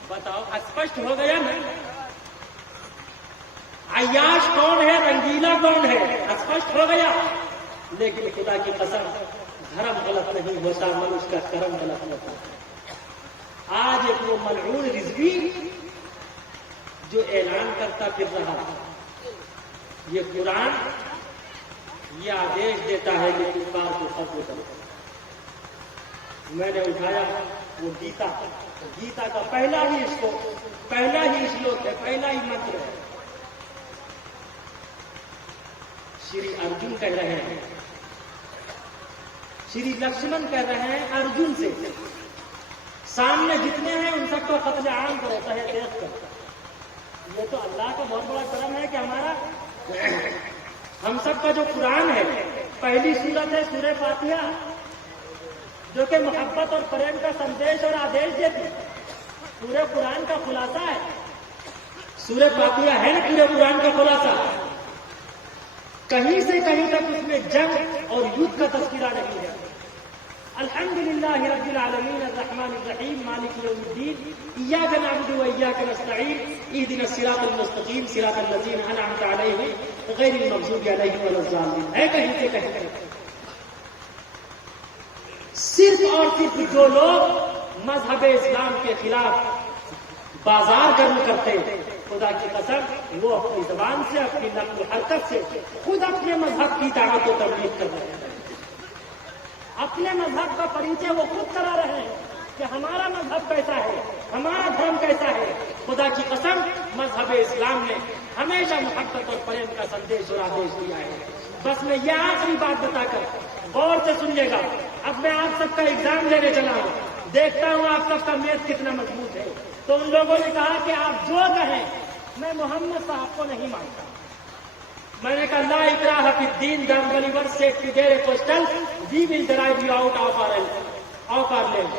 بتاؤ، اسپشٹ ہو گیا نا؟ عیاش کون ہے، رنگیلا کون ہے، اسپشٹ ہو گیا۔ لیکن خدا کی قسم دھرم غلط نہیں ہوتا، منش کا کرم غلط ہوتا۔ آج ایک وہ ملعون رضوی جو اعلان کرتا پھر رہا، یہ قرآن یہ آدیش دیتا ہے کہ کفار کو قتل کرو۔ میں نے اٹھایا وہ گیتا کا پہلا ہی شلوک ہے، پہلا ہی منتر ہے۔ شری ارجن کہہ رہے ہیں، شری لکشمن کہہ رہے ہیں ارجن سے، سامنے جتنے ہیں ان سب کو قتل عام کرو، تہہ تیز کرو۔ یہ تو اللہ کا بہت بڑا کرم ہے کہ ہمارا ہم سب کا جو قرآن ہے، پہلی سورت ہے سورہ فاتحہ، جو کہ محبت اور پریم کا سندیش اور آدیش دیتی، پورے قرآن کا خلاصہ ہے۔ سورہ فاتحہ ہے نا پورے قرآن کا خلاصہ۔ کہیں سے کہیں تک اس میں جنگ اور یدھ کا تذکرہ نہیں ہے۔ الحمدللہ رب العالمین الرحمن الرحیم مالک یوم الدین ایاک نعبد و ایاک نستعین اہدنا الصراط المستقیم صراط الذین انعمت علیہم غیر المغضوب علیہم ولا الضالین، ہے کہیں سے کہیں تک۔ صرف اور صرف جو لوگ مذہب اسلام کے خلاف بازار گرم کرتے، خدا کی قسم وہ اپنی زبان سے، اپنی نقل و حرکت سے خود اپنے مذہب کی دعوت و تبلیغ کر رہے ہیں۔ اپنے مذہب کا پریچے وہ خود کرا رہے ہیں کہ ہمارا مذہب کیسا ہے، ہمارا دھرم کیسا ہے۔ خدا کی قسم مذہب اسلام نے ہمیشہ محبت اور پریم کا سندیش اور آدیش دیا ہے۔ بس میں یہ آخری بات بتا کر غور سے سنیے گا، اب میں آپ سب کا ایگزام لینے چلا ہوں، دیکھتا ہوں آپ سب کا میتھ کتنا مضبوط ہے۔ تو ان لوگوں نے کہا کہ آپ جو کہیں، میں محمد صاحب کو نہیں مانتا۔ میں نے کہا لا اکراہ فی الدین، the believer said to their apostles, we will drive you out of our land۔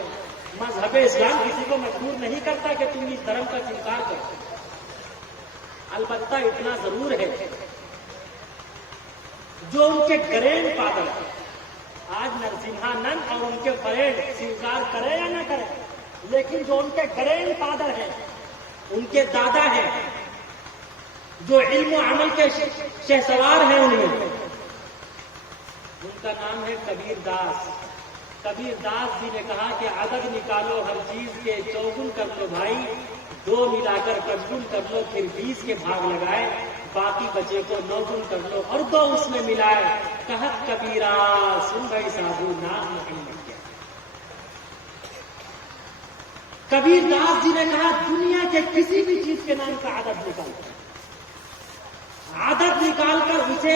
مذہب اسلام کسی کو مجبور نہیں کرتا کہ تم اس دھرم کا انکار کرو۔ البتہ اتنا ضرور ہے، جو ان کے گرینڈ فادر آج نرسمہانند اور ان کے پریڈ سویکار کرے یا نہ کرے، لیکن جو ان کے گرینڈ فادر ہیں، ان کے دادا ہیں، جو علم و عمل کے شہسوار ہیں، ان کا نام ہے کبیر داس۔ کبیر داس جی نے کہا کہ عدد نکالو ہر چیز کے، چوگن کر لو بھائی، 2 ملا کر 55 کر لو، پھر 20 کے بھاگ لگائے، باقی بچے کو 9 گن کر لو اور 2 اس میں ملائے۔ کہت کبیرہ سن بھائی سادھو نام محمد کیا۔ کبیر داس جی نے کہا دنیا کے کسی بھی چیز کے نام کا عدد نکالو، عدد نکال کر اسے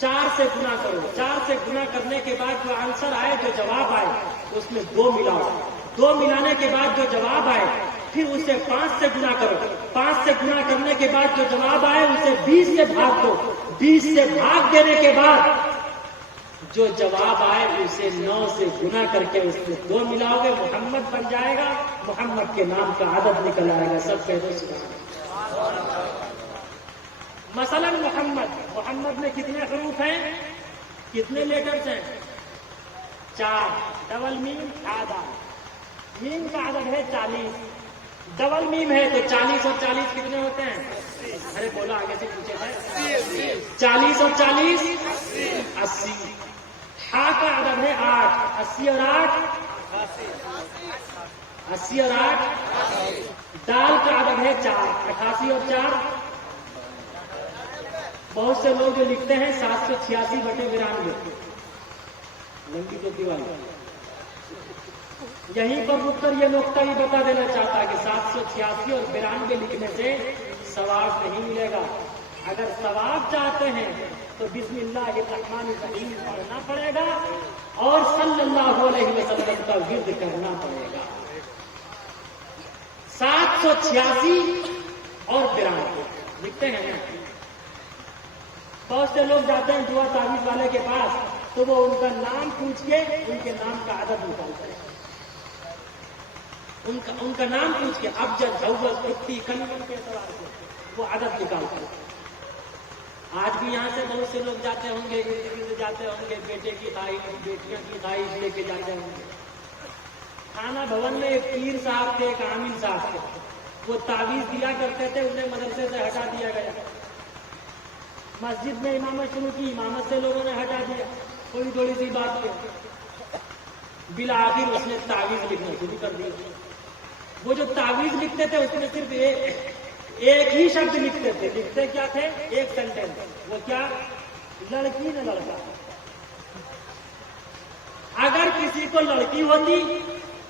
4 سے گنا کرو، 4 سے گنا کرنے کے بعد جو آنسر آئے، جو جواب آئے، اس میں 2 ملاؤ، 2 ملانے کے بعد جو جواب آئے پھر اسے 5 سے گنا کرو، 5 سے گنا کرنے کے بعد جو جواب آئے اسے 20 سے بھاگ دو، 20 سے بھاگ دینے کے بعد جو جواب آئے اسے 9 سے گنا کر کے اس میں 2 ملاؤ گے، محمد بن جائے گا، محمد کے نام کا عدد نکل آئے گا۔ سب کہہ دو سبحان اللہ۔ مثلا محمد میں کتنے حروف ہیں، کتنے لیٹرز ہیں؟ 4، ڈبل میم آدھا، میم کا عدد ہے 40، ڈبل میم ہے تو 40 اور 40 کتنے ہوتے ہیں؟ ارے بولو آگے سے پوچھے تھے، 40 اور 40 80۔ ہا کا عدد ہے 8، 80 اور 8 80 اور 8۔ دال کا عدد ہے 4، 88 اور 4۔ بہت سے لوگ جو لکھتے ہیں 786/92، لمبی ٹوپی والی یہیں پر رک کر یہ نقطہ بھی بتا دینا چاہتا کہ 786 اور 92 لکھنے سے ثواب نہیں ملے گا. اگر ثواب چاہتے ہیں تو بسم اللہ الرحمن الرحیم پڑھنا پڑے گا اور صلی اللہ علیہ وسلم کا ورد کرنا پڑے گا. 786 اور 92 لکھتے ہیں نا. بہت سے لوگ جاتے ہیں دعا تعویذ والے کے پاس تو وہ ان کا نام پوچھ کے ان کے نام کا عدد نکالتے ہیں. ان کا نام پوچھ کے ابجد جھول کتی کنون کے اعتبار سے وہ عدد نکالتے ہیں. آج بھی یہاں سے بہت سے لوگ جاتے ہوں گے, جاتے ہوں گے, بیٹے کی خواہش بیٹیاں کی خواہش لے کے جاتے ہوں گے. تھانہ بھون میں ایک پیر صاحب تھے, ایک عامل صاحب تھے, وہ تعویذ دیا کرتے تھے, انہیں مدرسے سے ہٹا دیا گیا. مسجد میں امامت شروع کی, امامت سے لوگوں نے ہٹا دیا. تھوڑی سی بات پہ بالآخر اس نے تعویذ لکھنا شروع کر دیا. وہ جو تعویذ لکھتے تھے اس میں صرف ایک ہی شبد لکھتے تھے. لکھتے کیا تھے؟ ایک سینٹینس. وہ کیا؟ لڑکی نہ لڑکا. اگر کسی کو لڑکی ہوتی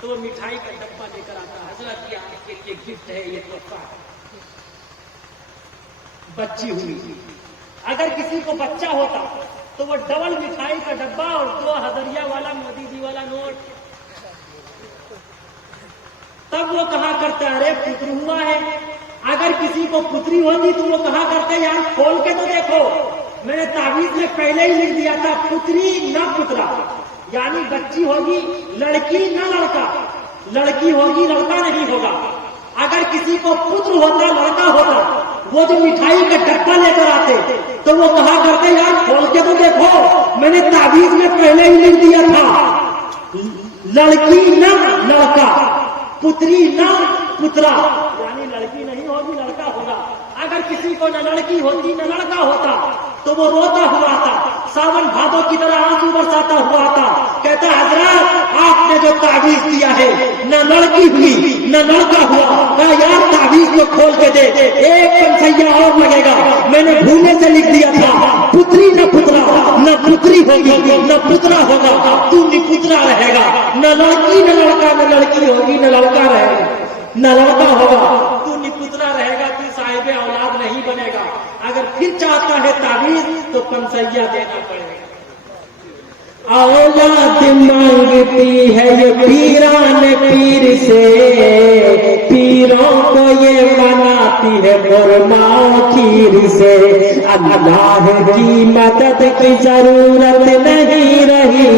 تو وہ مٹھائی کا ڈبہ لے کر آتا, حضرت کی آپ کے لیے گفٹ ہے, یہ تحفہ ہے. بچی ہوئی. اگر کسی کو بچہ ہوتا تو وہ ڈبل مٹھائی کا ڈبہ اور 2 ہزاریہ والا مودی جی والا نوٹ. تب وہ کہا کرتے ارے پتر ہوا ہے. اگر کسی کو پتری ہوتی تو وہ کہا کرتے یار کھول کے تو دیکھو, میں نے تعویذ میں پہلے ہی لکھ دیا تھا پتری نہ پترا, یعنی بچی ہوگی لڑکی نہ لڑکا, لڑکی ہوگی لڑکا نہیں ہوگا. اگر کسی کو پتر ہوتا لڑکا ہوتا, وہ جو مٹھائی کا ڈبہ لے کر آتے تو وہ کہا کرتے یار کھول کے تو دیکھو, میں نے تعویذ میں پہلے ہی لکھ دیا تھا لڑکی نہ لڑکا, پتری نہ پترا, یعنی لڑکی نہیں ہوگی لڑکا ہوگا. اگر کسی کو نہ لڑکی ہوتی نہ لڑکا ہوتا تو وہ روتا ہوا تھا, ساون بھادو کی طرح آنسو برساتا ہوا تھا. کہتا حضرات آپ نے جو تعویذ دیا ہے نہ لڑکی ہوئی نہ لڑکا ہوا, کہا یار تعویذ کو کھول کے دے, ایک پنسیا اور لگے گا, میں نے بھولے سے لکھ دیا تھا پتری نہ پترا, نہ پتری ہوگی نہ پترا ہوگا, تو نپترا رہے گا. نہ لڑکی نہ لڑکا, نہ لڑکی ہوگی نہ لڑکا رہے گا, نہ لڑکا ہوگا, تو نپترا رہے گا, تو صاحب اولاد نہیں بنے گا. اگر پھر چاہتا ہے تعویذ تو پنسیا دینا پڑے گا. اولاد مانگتی ہے یہ پیران پیر سے, پیروں کو یہ بناتی ہے قرما کھیر سے. اللہ کی مدد کی ضرورت نہیں رہی,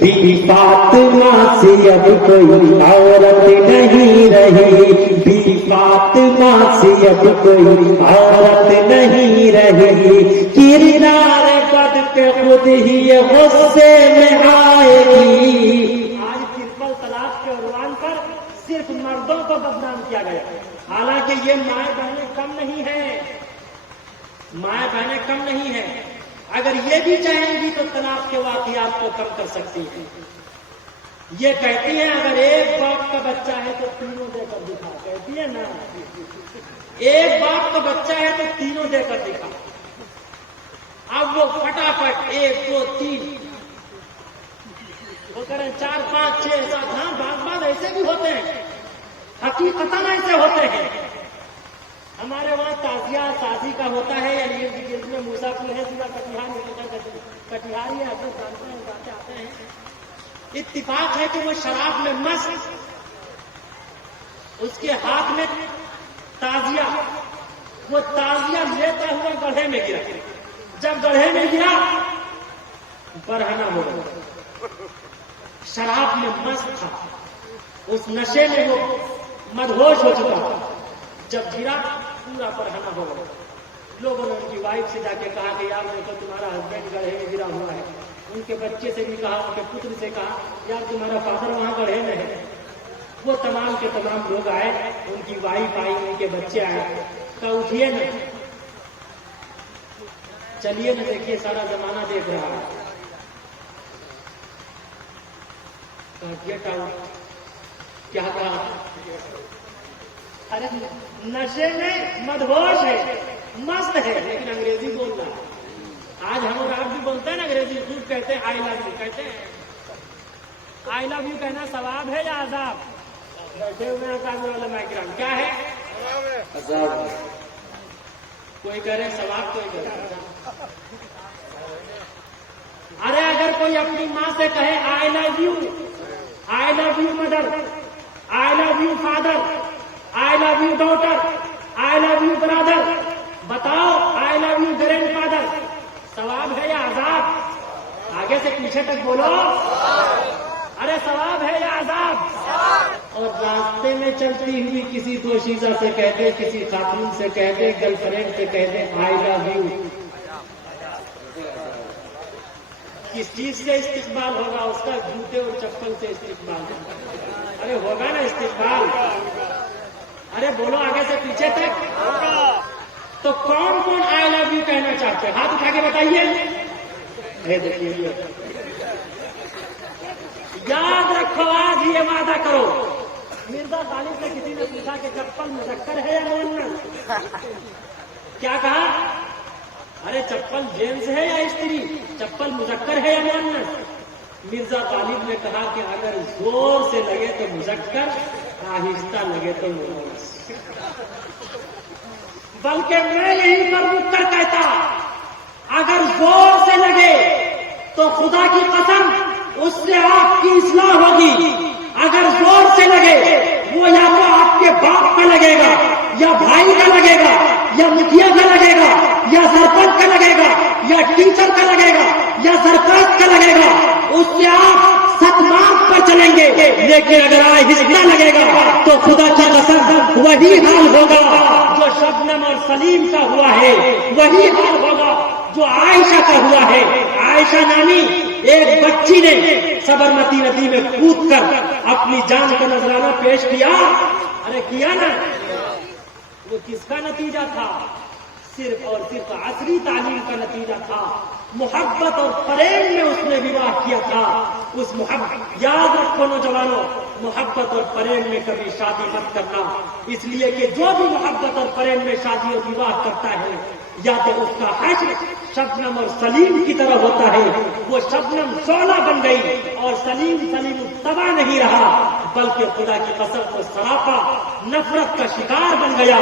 بی فاطمہ سے اب کوئی عورت نہیں رہی, بی فاطمہ سے اب کوئی عورت نہیں رہی. کردار بد پہ خود ہی غصے میں آئے گی. آج ٹرپل طلاق کے عنوان پر صرف مردوں کو بدنام کیا گیا, حالانکہ یہ مائیں بہنیں کم نہیں ہیں, مائیں بہنیں کم نہیں ہیں. اگر یہ بھی چاہیں گی تو طلاق کے واقعات کو کم کر سکتی ہیں. یہ کہتی ہیں اگر ایک باپ کا بچہ ہے تو تینوں دے کر دکھا, کہتی ہے نا ایک باپ کا بچہ ہے تو تینوں دے کر دکھا. اب وہ فٹافٹ 1 2 3 وہ کریں 4 5 6 7. ہاں بعض ایسے بھی ہوتے ہیں, حقیقتاً ایسے ہوتے ہیں. ہمارے وہاں تعزیہ سازی کا ہوتا ہے, یعنی جس میں موسیٰ پور ہے سیدھا کٹیہار یا حضرت جانتے ہیں جاتے آتے ہیں. اتفاق ہے کہ وہ شراب میں مست, اس کے ہاتھ میں تعزیہ, وہ تعزیہ لیتا ہوا گڑھے میں گرا. جب گڑھے میں گرا برہنہ ہو گیا, شراب میں مست تھا, اس نشے میں وہ مدہوش ہو چکا تھا. جب گرا پورا برہنہ ہو گیا. لوگوں نے ان کی وائف سے جا کے کہا کہ یار دیکھو تمہارا ہسبینڈ گڑھے میں گرا ہوا ہے. ان کے بچے سے بھی کہا, ان کے پتر سے کہا یار تمہارا فادر وہاں گڑھے میں ہے. وہ تمام کے تمام لوگ آئے, ان کی وائف آئی, ان کے بچے آئے. کہا اٹھیے نا, چلیے نا, دیکھیے سارا زمانہ دیکھ رہا ہے. کہا گیٹ آؤٹ. کیا کہا؟ ارے نشے میں مدہوش ہے, مست ہے, لیکن انگریزی بول رہا ہے. آج ہم اور آپ بھی بولتے ہیں نا انگریزی, خوب کہتے ہیں آئی لو یو, کہتے ہیں آئی لو یو کہنا ثواب ہے یا عذاب؟ بیٹھے ہوئے ہیں کام علماء کرام، کیا ہے؟ عذاب۔ کوئی کرے ثواب، کوئی کرے۔ ارے اگر کوئی اپنی ماں سے کہے I love you, I love you mother, I love you father, I love you daughter, I love you brother, بتاؤ I love you grand father ثواب ہے یا عذاب؟ آگے سے پیچھے تک بولو، ارے ثواب ہے یا عذاب؟ اور راستے میں چلتی ہوئی کسی دوشیزہ سے کہہ دے، کسی خاتون سے کہہ دے، گرل فرینڈ سے کہہ دے آئی لو یو، کس چیز سے استقبال ہوگا؟ اس کا جوتے اور چپل سے استقبال ہوگا۔ ارے ہوگا نا استقبال؟ ارے بولو آگے سے پیچھے تک۔ تو کون کون آئی لو یو کہنا چاہتے ہیں؟ ہاتھ اٹھا کے بتائیے۔ دیکھیے، یاد رکھو آج یہ وعدہ کرو۔ مرزا غالب سے کسی نے پوچھا کہ چپل مذکر ہے یا مؤنث؟ کیا کہا؟ ارے چپل جینس ہے یا استری؟ چپل مذکر ہے یا مؤنث؟ مرزا غالب نے کہا کہ اگر زور سے لگے تو مذکر، آہستہ لگے تو مؤنث۔ بلکہ میں یہیں پر رک کر کہتا، اگر زور سے لگے تو خدا کی قسم اس سے آپ کی اصلاح ہوگی۔ اگر زور سے لگے وہ یا تو آپ کے باپ کا لگے گا، یا بھائی کا لگے گا، یا مکھیا کا لگے گا، یا سرپنچ کا لگے گا، یا ٹیچر کا لگے گا، یا سرپرست کا لگے گا، اس سے آپ ستماپ پر چلیں گے۔ لیکن اگر آہستہ لگے گا تو خدا کی قسم وہی حال ہوگا جو شبنم اور سلیم کا ہوا ہے، وہی حال ہوگا جو عائشہ کا ہوا ہے۔ عائشہ نامی ایک بچی نے سبرمتی ندی میں کود کر اپنی جان کا نذرانہ پیش کیا۔ ارے کیا نا؟ وہ کس کا نتیجہ تھا؟ صرف اور صرف عصری تعلیم کا نتیجہ تھا۔ محبت اور فریب میں اس نے وواہ کیا تھا۔ اس محبت، یاد رکھو نوجوانوں، محبت اور فریب میں کبھی شادی مت کرنا، اس لیے کہ جو بھی محبت اور فریب میں شادی اور وواہ کرتا ہے، یا تو اس کا حشر شبنم اور سلیم کی طرح ہوتا ہے، وہ شبنم شعلہ بن گئی اور سلیم تباہ نہیں رہا، بلکہ خدا کی قسم کو سراپا نفرت کا شکار بن گیا۔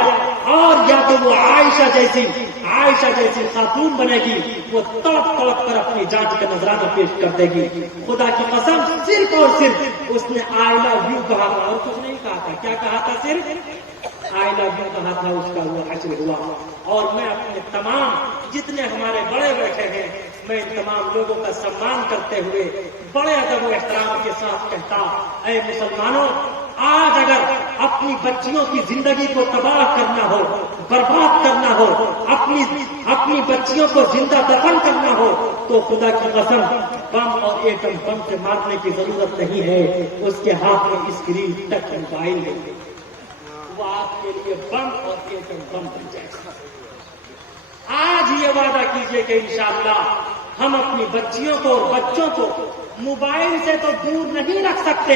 اور یا تو وہ عائشہ جیسی خاتون بنے گی، وہ تڑپ تڑپ کر اپنی جانچ کا نذرانہ پیش کر دے گی۔ خدا کی قسم صرف اور صرف اس نے آئی لو یو کہا تھا اور کچھ نہیں کہا تھا۔ کیا کہا تھا؟ صرف آئی لو یو کہا تھا، اس کا وہ حشر ہوا۔ اور میں اپنے تمام جتنے ہمارے بڑے بیٹھے ہیں، میں ان تمام لوگوں کا سمان کرتے ہوئے بڑے ادب و احترام کے ساتھ کہتا، اے مسلمانوں، آج اگر اپنی بچیوں کی زندگی کو تباہ کرنا ہو، برباد کرنا ہو، اپنی بچیوں کو زندہ دفن کرنا ہو، تو خدا کی قسم بم اور ایٹم بم سے مارنے کی ضرورت نہیں ہے۔ اس کے ہاتھ میں اسکرین ٹچ موبائل ہے، وہ آپ کے لیے بم اور ایٹم بم بن جائے گا۔ آج یہ وعدہ کیجئے کہ انشاءاللہ ہم اپنی بچیوں کو اور بچوں کو موبائل سے تو دور نہیں رکھ سکتے،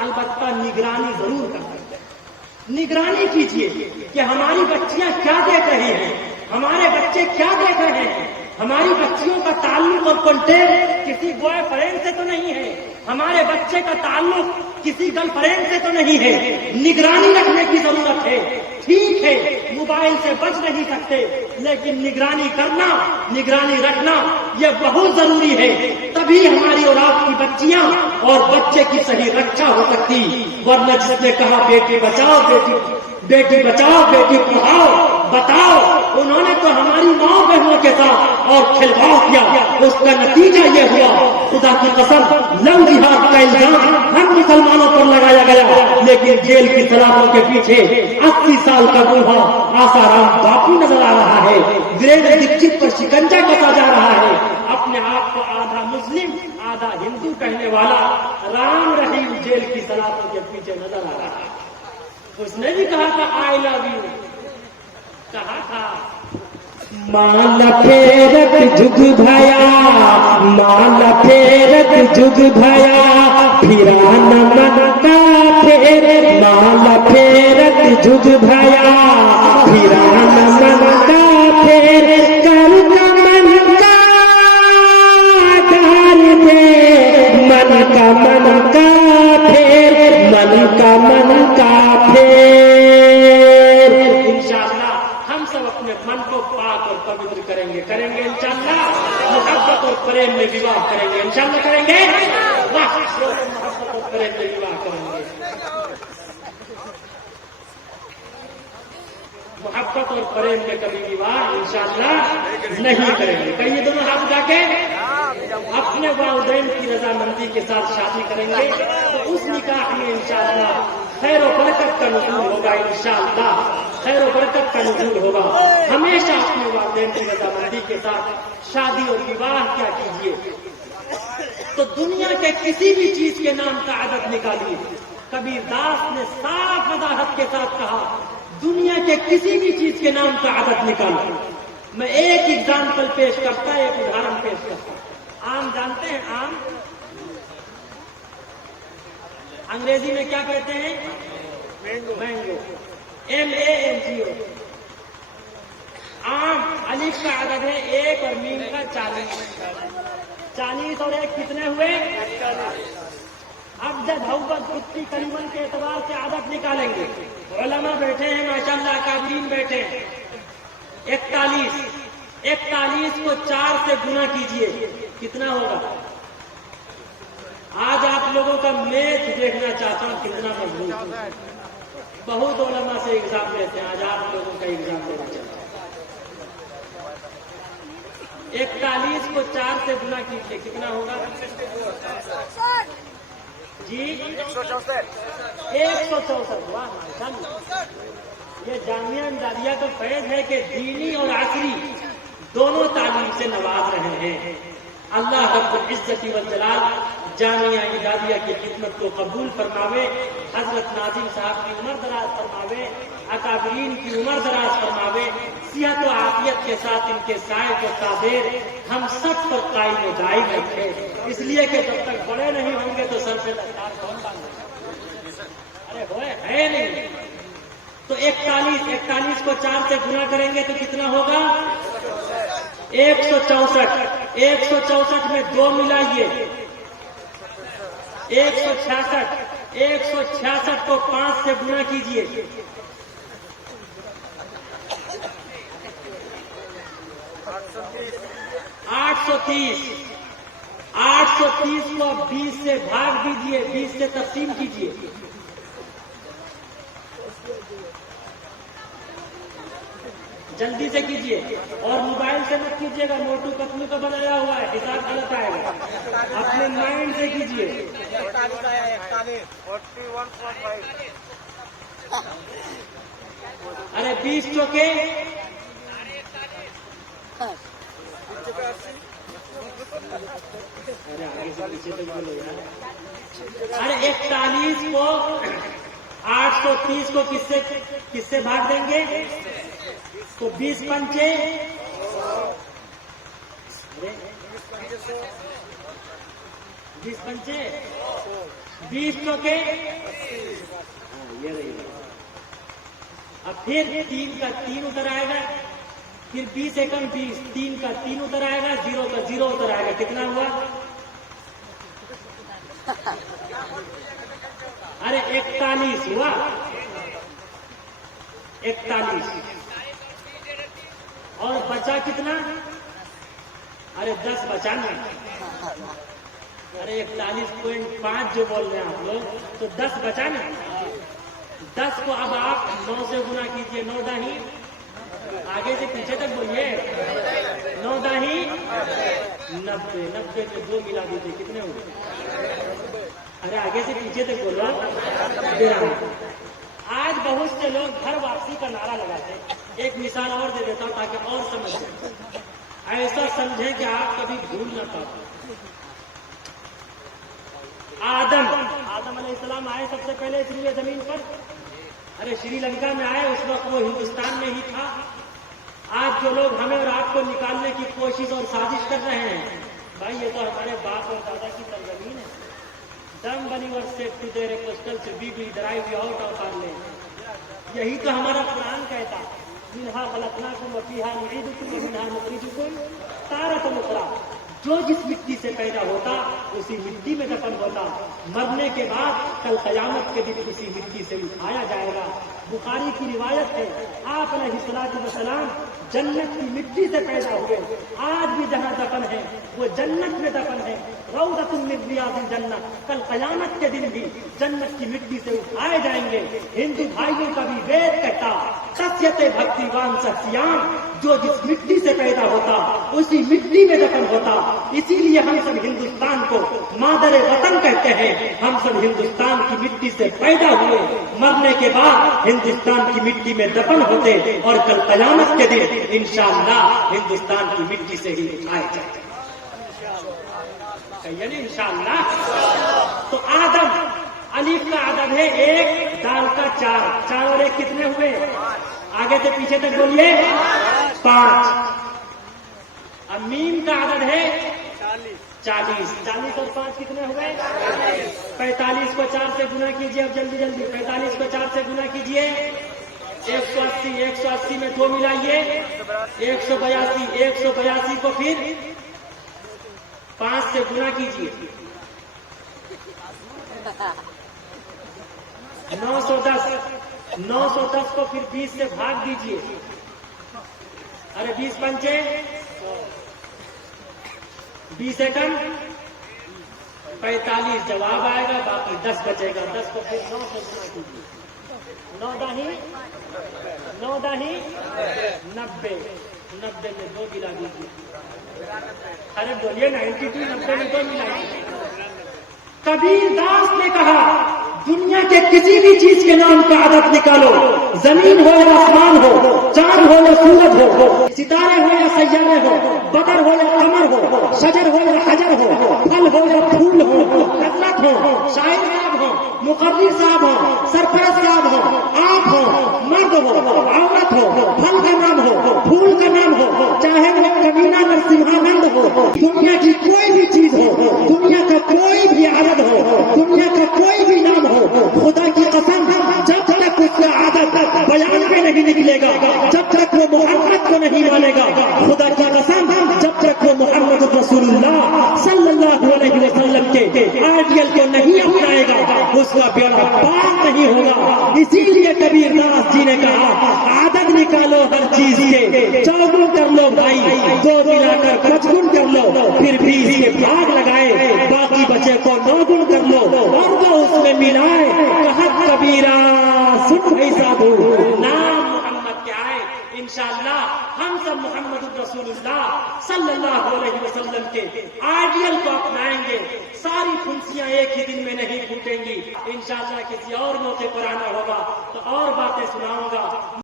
البتہ نگرانی ضرور کر سکتے ہیں۔ نگرانی کیجئے کہ ہماری بچیاں کیا دیکھ رہی ہیں، ہمارے بچے کیا دیکھ رہے ہیں۔ ہماری بچیوں کا تعلق اور کانٹیکٹ کسی بوائے فرینڈ سے تو نہیں ہے، ہمارے بچے کا تعلق کسی گرل فرینڈ سے تو نہیں ہے۔ نگرانی رکھنے کی ضرورت ہے۔ ٹھیک ہے، موبائل سے بچ نہیں سکتے، لیکن نگرانی کرنا، نگرانی رکھنا یہ بہت ضروری ہے۔ تبھی ہماری اور آپ کی بچیاں اور بچے کی صحیح رکشا ہو سکتی۔ ورنہ جس نے کہا بیٹی بچاؤ بیٹی پڑھاؤ، بتاؤ انہوں نے تو ہماری ماں بہنوں کے ساتھ اور کھلواڑ کیا، اس کا نتیجہ یہ ہوا۔ خدا کی قسم لو جہاد کا الزام ہر مسلمانوں پر لگایا گیا، لیکن جیل کی سلاخوں کے پیچھے 80 سال کا بوڑھا آسارام باپو نظر آ رہا ہے، گریڈ دکشت پر شکنجا کسا جا رہا ہے۔ اپنے آپ کو آدھا مسلم آدھا ہندو کہنے والا رام رحیم جیل کی سلاخوں کے پیچھے نظر آ رہا ہے۔ اس نے بھی کہا تھا آئی لو یو، کہا تھا مالا پھیرت جگ بھیا، مالا پھیرت جگ بھیا، پھرا نمن کا پھیر، مالا پھیرت جگ بھیا، پھرا نمن کا پھیر، کر من کا ڈال دے، من کا من کا پھیر انشاءاللہ ہم سب اپنے من کو پاک اور پوتر کریں گے انشاءاللہ محبت اور پریم میں وواہ کریں گے انشاءاللہ کریں گے محبت اور پریم میں وواہ کریں گے محبت اور پریم میں کبھی وواہ انشاءاللہ نہیں کریں گے کہیں یہ دونوں ہاتھ اٹھا کے اپنے والدین کی رضامندی کے ساتھ شادی کریں گے تو اس نکاح میں انشاءاللہ خیر و برکت کا نزول ہوگا انشاءاللہ خیر و برکت کا نزول ہوگا ہمیشہ اپنے والدین کی رضامندی کے ساتھ شادی اور وواہ کیا کیجیے تو دنیا کے کسی بھی چیز کے نام کا عدد نکالیے کبیر داس نے صاف وضاحت کے ساتھ کہا دنیا کے کسی بھی چیز کے نام کا عدد نکالو میں ایک ایگزامپل پیش کرتا ایک ادھارن پیش کرتا آم جانتے ہیں آم انگریزی میں کیا کہتے ہیں مینگو MANGO آم الف کا عدد ہے 1 اور میم کا 40 اور 1 کتنے ہوئے اب جب حوبت خطی کریمن کے اعتبار سے عدد نکالیں گے علماء بیٹھے ہیں ماشاءاللہ اکابرین بیٹھے ہیں 41 کو 4 سے گنا کیجئے کتنا ہوگا آج آپ لوگوں کا میچ دیکھنا چاہتا ہوں کتنا مضبوط ہے بہت علماء سے ایگزام لیتے ہیں آج آپ لوگوں کا ایگزام لینا چاہتا ہوں 41 کو 4 سے گنا کیجئے کتنا ہوگا جی 164 یہ جامعہ امدادیہ کا فیض ہے کہ دینی اور عصری دونوں تعلیم سے نواز رہے ہیں اللہ رب العزت والجلال جامعہ امدادیہ کی خدمت کو قبول فرماوے حضرت ناظم صاحب کی عمر دراز فرماوے اکابرین کی عمر دراز فرماوے صحت و عافیت کے ساتھ ان کے سائے کو قادر ہم سب پر قائم و دائم رکھے اس لیے کہ جب تک بڑے نہیں ہوں گے تو سر پہ دستار کون باندھے ارے ہوئے ہے نہیں تو 41 کو 4 سے گنا کریں گے تو کتنا ہوگا 164 میں 2 ملائیے 166 کو 5 سے گنا کیجئے 830 کو 20 سے بھاگ دیجئے 20 سے تقسیم کیجئے جلدی سے کیجئے اور موبائل سے مت کیجئے گا موٹو پتلو کا بنایا ہوا ہے حساب غلط آئے گا اپنے مائنڈ سے کیجئے ارے 20 چوکے ارے 41 کو 830 کو کس سے بھاگ دیں گے تو 20 پنچے 20 چوکے اب پھر 3 کا 3 ادھر آئے گا پھر 20 ایکم 20 3 کا 3 ادھر آئے گا 0 کا 0 ادھر آئے گا کتنا ہوا ارے 41 ہوا 41 اور بچا کتنا ارے 10 بچا نا ارے 41.5 جو بول رہے ہیں آپ لوگ تو 10 بچا نا 10 کو اب آپ 9 سے گنا کیجئے 9 داہی آگے سے پیچھے تک بولیے 9 داہی 90 میں 2 ملا دیجیے کتنے ہوئے ارے آگے سے پیچھے تک بول رہا ہوں آج بہت سے لوگ گھر واپسی کا نعرہ لگاتے ہیں ایک مثال اور دے دیتا ہوں تاکہ اور سمجھیں ایسا سمجھیں کہ آپ کبھی بھول نہ پاتے آدم علیہ السلام آئے سب سے پہلے اس لیے زمین پر ارے شری لنکا میں آئے اس وقت وہ ہندوستان میں ہی تھا آج جو لوگ ہمیں اور آپ کو نکالنے کی کوشش اور سازش کر رہے ہیں بھائی یہ تو ہمارے باپ اور دادا کی سرزمین ہے دم بنی اور سیٹ ٹو دیر کوسٹل سے be drive out of our land یہی تو ہمارا قرآن کہتا منہا خلقناکم وفیہا نعیدکم ومنہا نخرجکم تارۃ اخری جو جس مٹی سے پیدا ہوتا اسی مٹی میں دفن ہوتا، مرنے کے بعد کل قیامت کے دن اسی مٹی سے اٹھایا جائے گا۔ بخاری کی روایت ہے، آپ علیہ الصلوۃ والسلام جنت کی مٹی سے پیدا ہوئے، آج بھی جہاں دفن ہے وہ جنت میں دفن ہے، روضۃ من ریاض الجنہ۔ کل قیامت کے دن بھی جنت کی مٹی سے اٹھائے جائیں گے۔ ہندو بھائیوں کا بھی وید کہتا، شخصیت بھکتیوان شخصیان، جو جس مٹی سے پیدا ہوتا اسی مٹی میں دفن ہوتا۔ اسی لیے ہم سب ہندوستان کو مادر وطن کہتے ہیں۔ ہم سب ہندوستان کی مٹی سے پیدا ہوئے، مرنے کے بعد ہندوستان کی مٹی میں دفن ہوتے، اور کل قیامت کے دن انشاءاللہ ہندوستان کی مٹی سے ہی اٹھائے جائیں گے۔ یعنی انشاءاللہ۔ تو آدم، الف کا عدد ہے 1، دال کا 4، 4 اور 1 کتنے ہوئے؟ آگے سے پیچھے تک بولیے 5۔ اب میم کا عدد ہے 40، 40 اور 5 کتنے ہوئے؟ 45 کو 4 سے گنا کیجئے، اب جلدی جلدی 45 کو 4 سے گنا کیجئے، 180، 180 میں 2 ملائیے 182، 182 کو پھر 5 سے گنا کیجئے 910، 910 کو پھر 20 سے بھاگ دیجئے، ارے 20 پنچے 20 ایکم 45 جواب آئے گا، باقی 10 بچے گا، 10 کو پھر 9 سے گنا کیجیے، 9 داہی 90، 90 میں 2 ملا دیجیے، ارے بولیے 92، 90 میں 2 ملائیے۔ کبیر داس نے کہا دنیا کے کسی بھی چیز کے نام کا عدد نکالو، زمین ہو یا آسمان ہو، چاند ہو یا سورج ہو، ستارے ہو یا سیارے ہو، بدر ہو یا قمر ہو، شجر ہو یا حجر ہو، پھل ہو یا پھول ہو، حضرت ہو، شاعر صاحب ہو، مقرر صاحب ہو، سرپرست صاحب ہو، آپ ہو، مرد ہو، عورت ہو، پھل کا نام ہو، پھول کا نام ہو، چاہے وہ کمینہ نرسمہانند ہو، دنیا کی کوئی بھی چیز ہو، دنیا کا کوئی بھی عدد ہو، دنیا کا کوئی بھی نام ہو، خدا کی قسم جب تک اس کا عدد بیان میں نہیں نکلے گا، جب تک وہ محمد کو نہیں مانے گا، خدا کی قسم جب تک وہ محمد رسول اللہ صلی اللہ علیہ وسلم کے آئیڈیل کو نہیں اپنائے گا، اس کا بیڑا پار نہیں ہوگا۔ اسی لیے کبیر داس جی نے کہا عدد نکالو ہر چیز کے، 4 کر لو بھائی، 2 ملا کر 55 کر لو، پھر 20 کے بھاگ لگائے، باقی بچے کو 9 کر لو اور 2 اس میں ملائے۔ کہت کبیرہ سن بھائی صاحب، نام محمد کیا ہے؟ انشاءاللہ ہم سب محمد رسول اللہ صلی اللہ علیہ وسلم کے آئیڈیل کو اپنائیں گے، ساری پھنسیاں ایک ہی دن میں نہیں پھوٹیں گی۔ انشاءاللہ کسی اور موقع پر آنا ہوگا تو اور باتیں سناؤں گا۔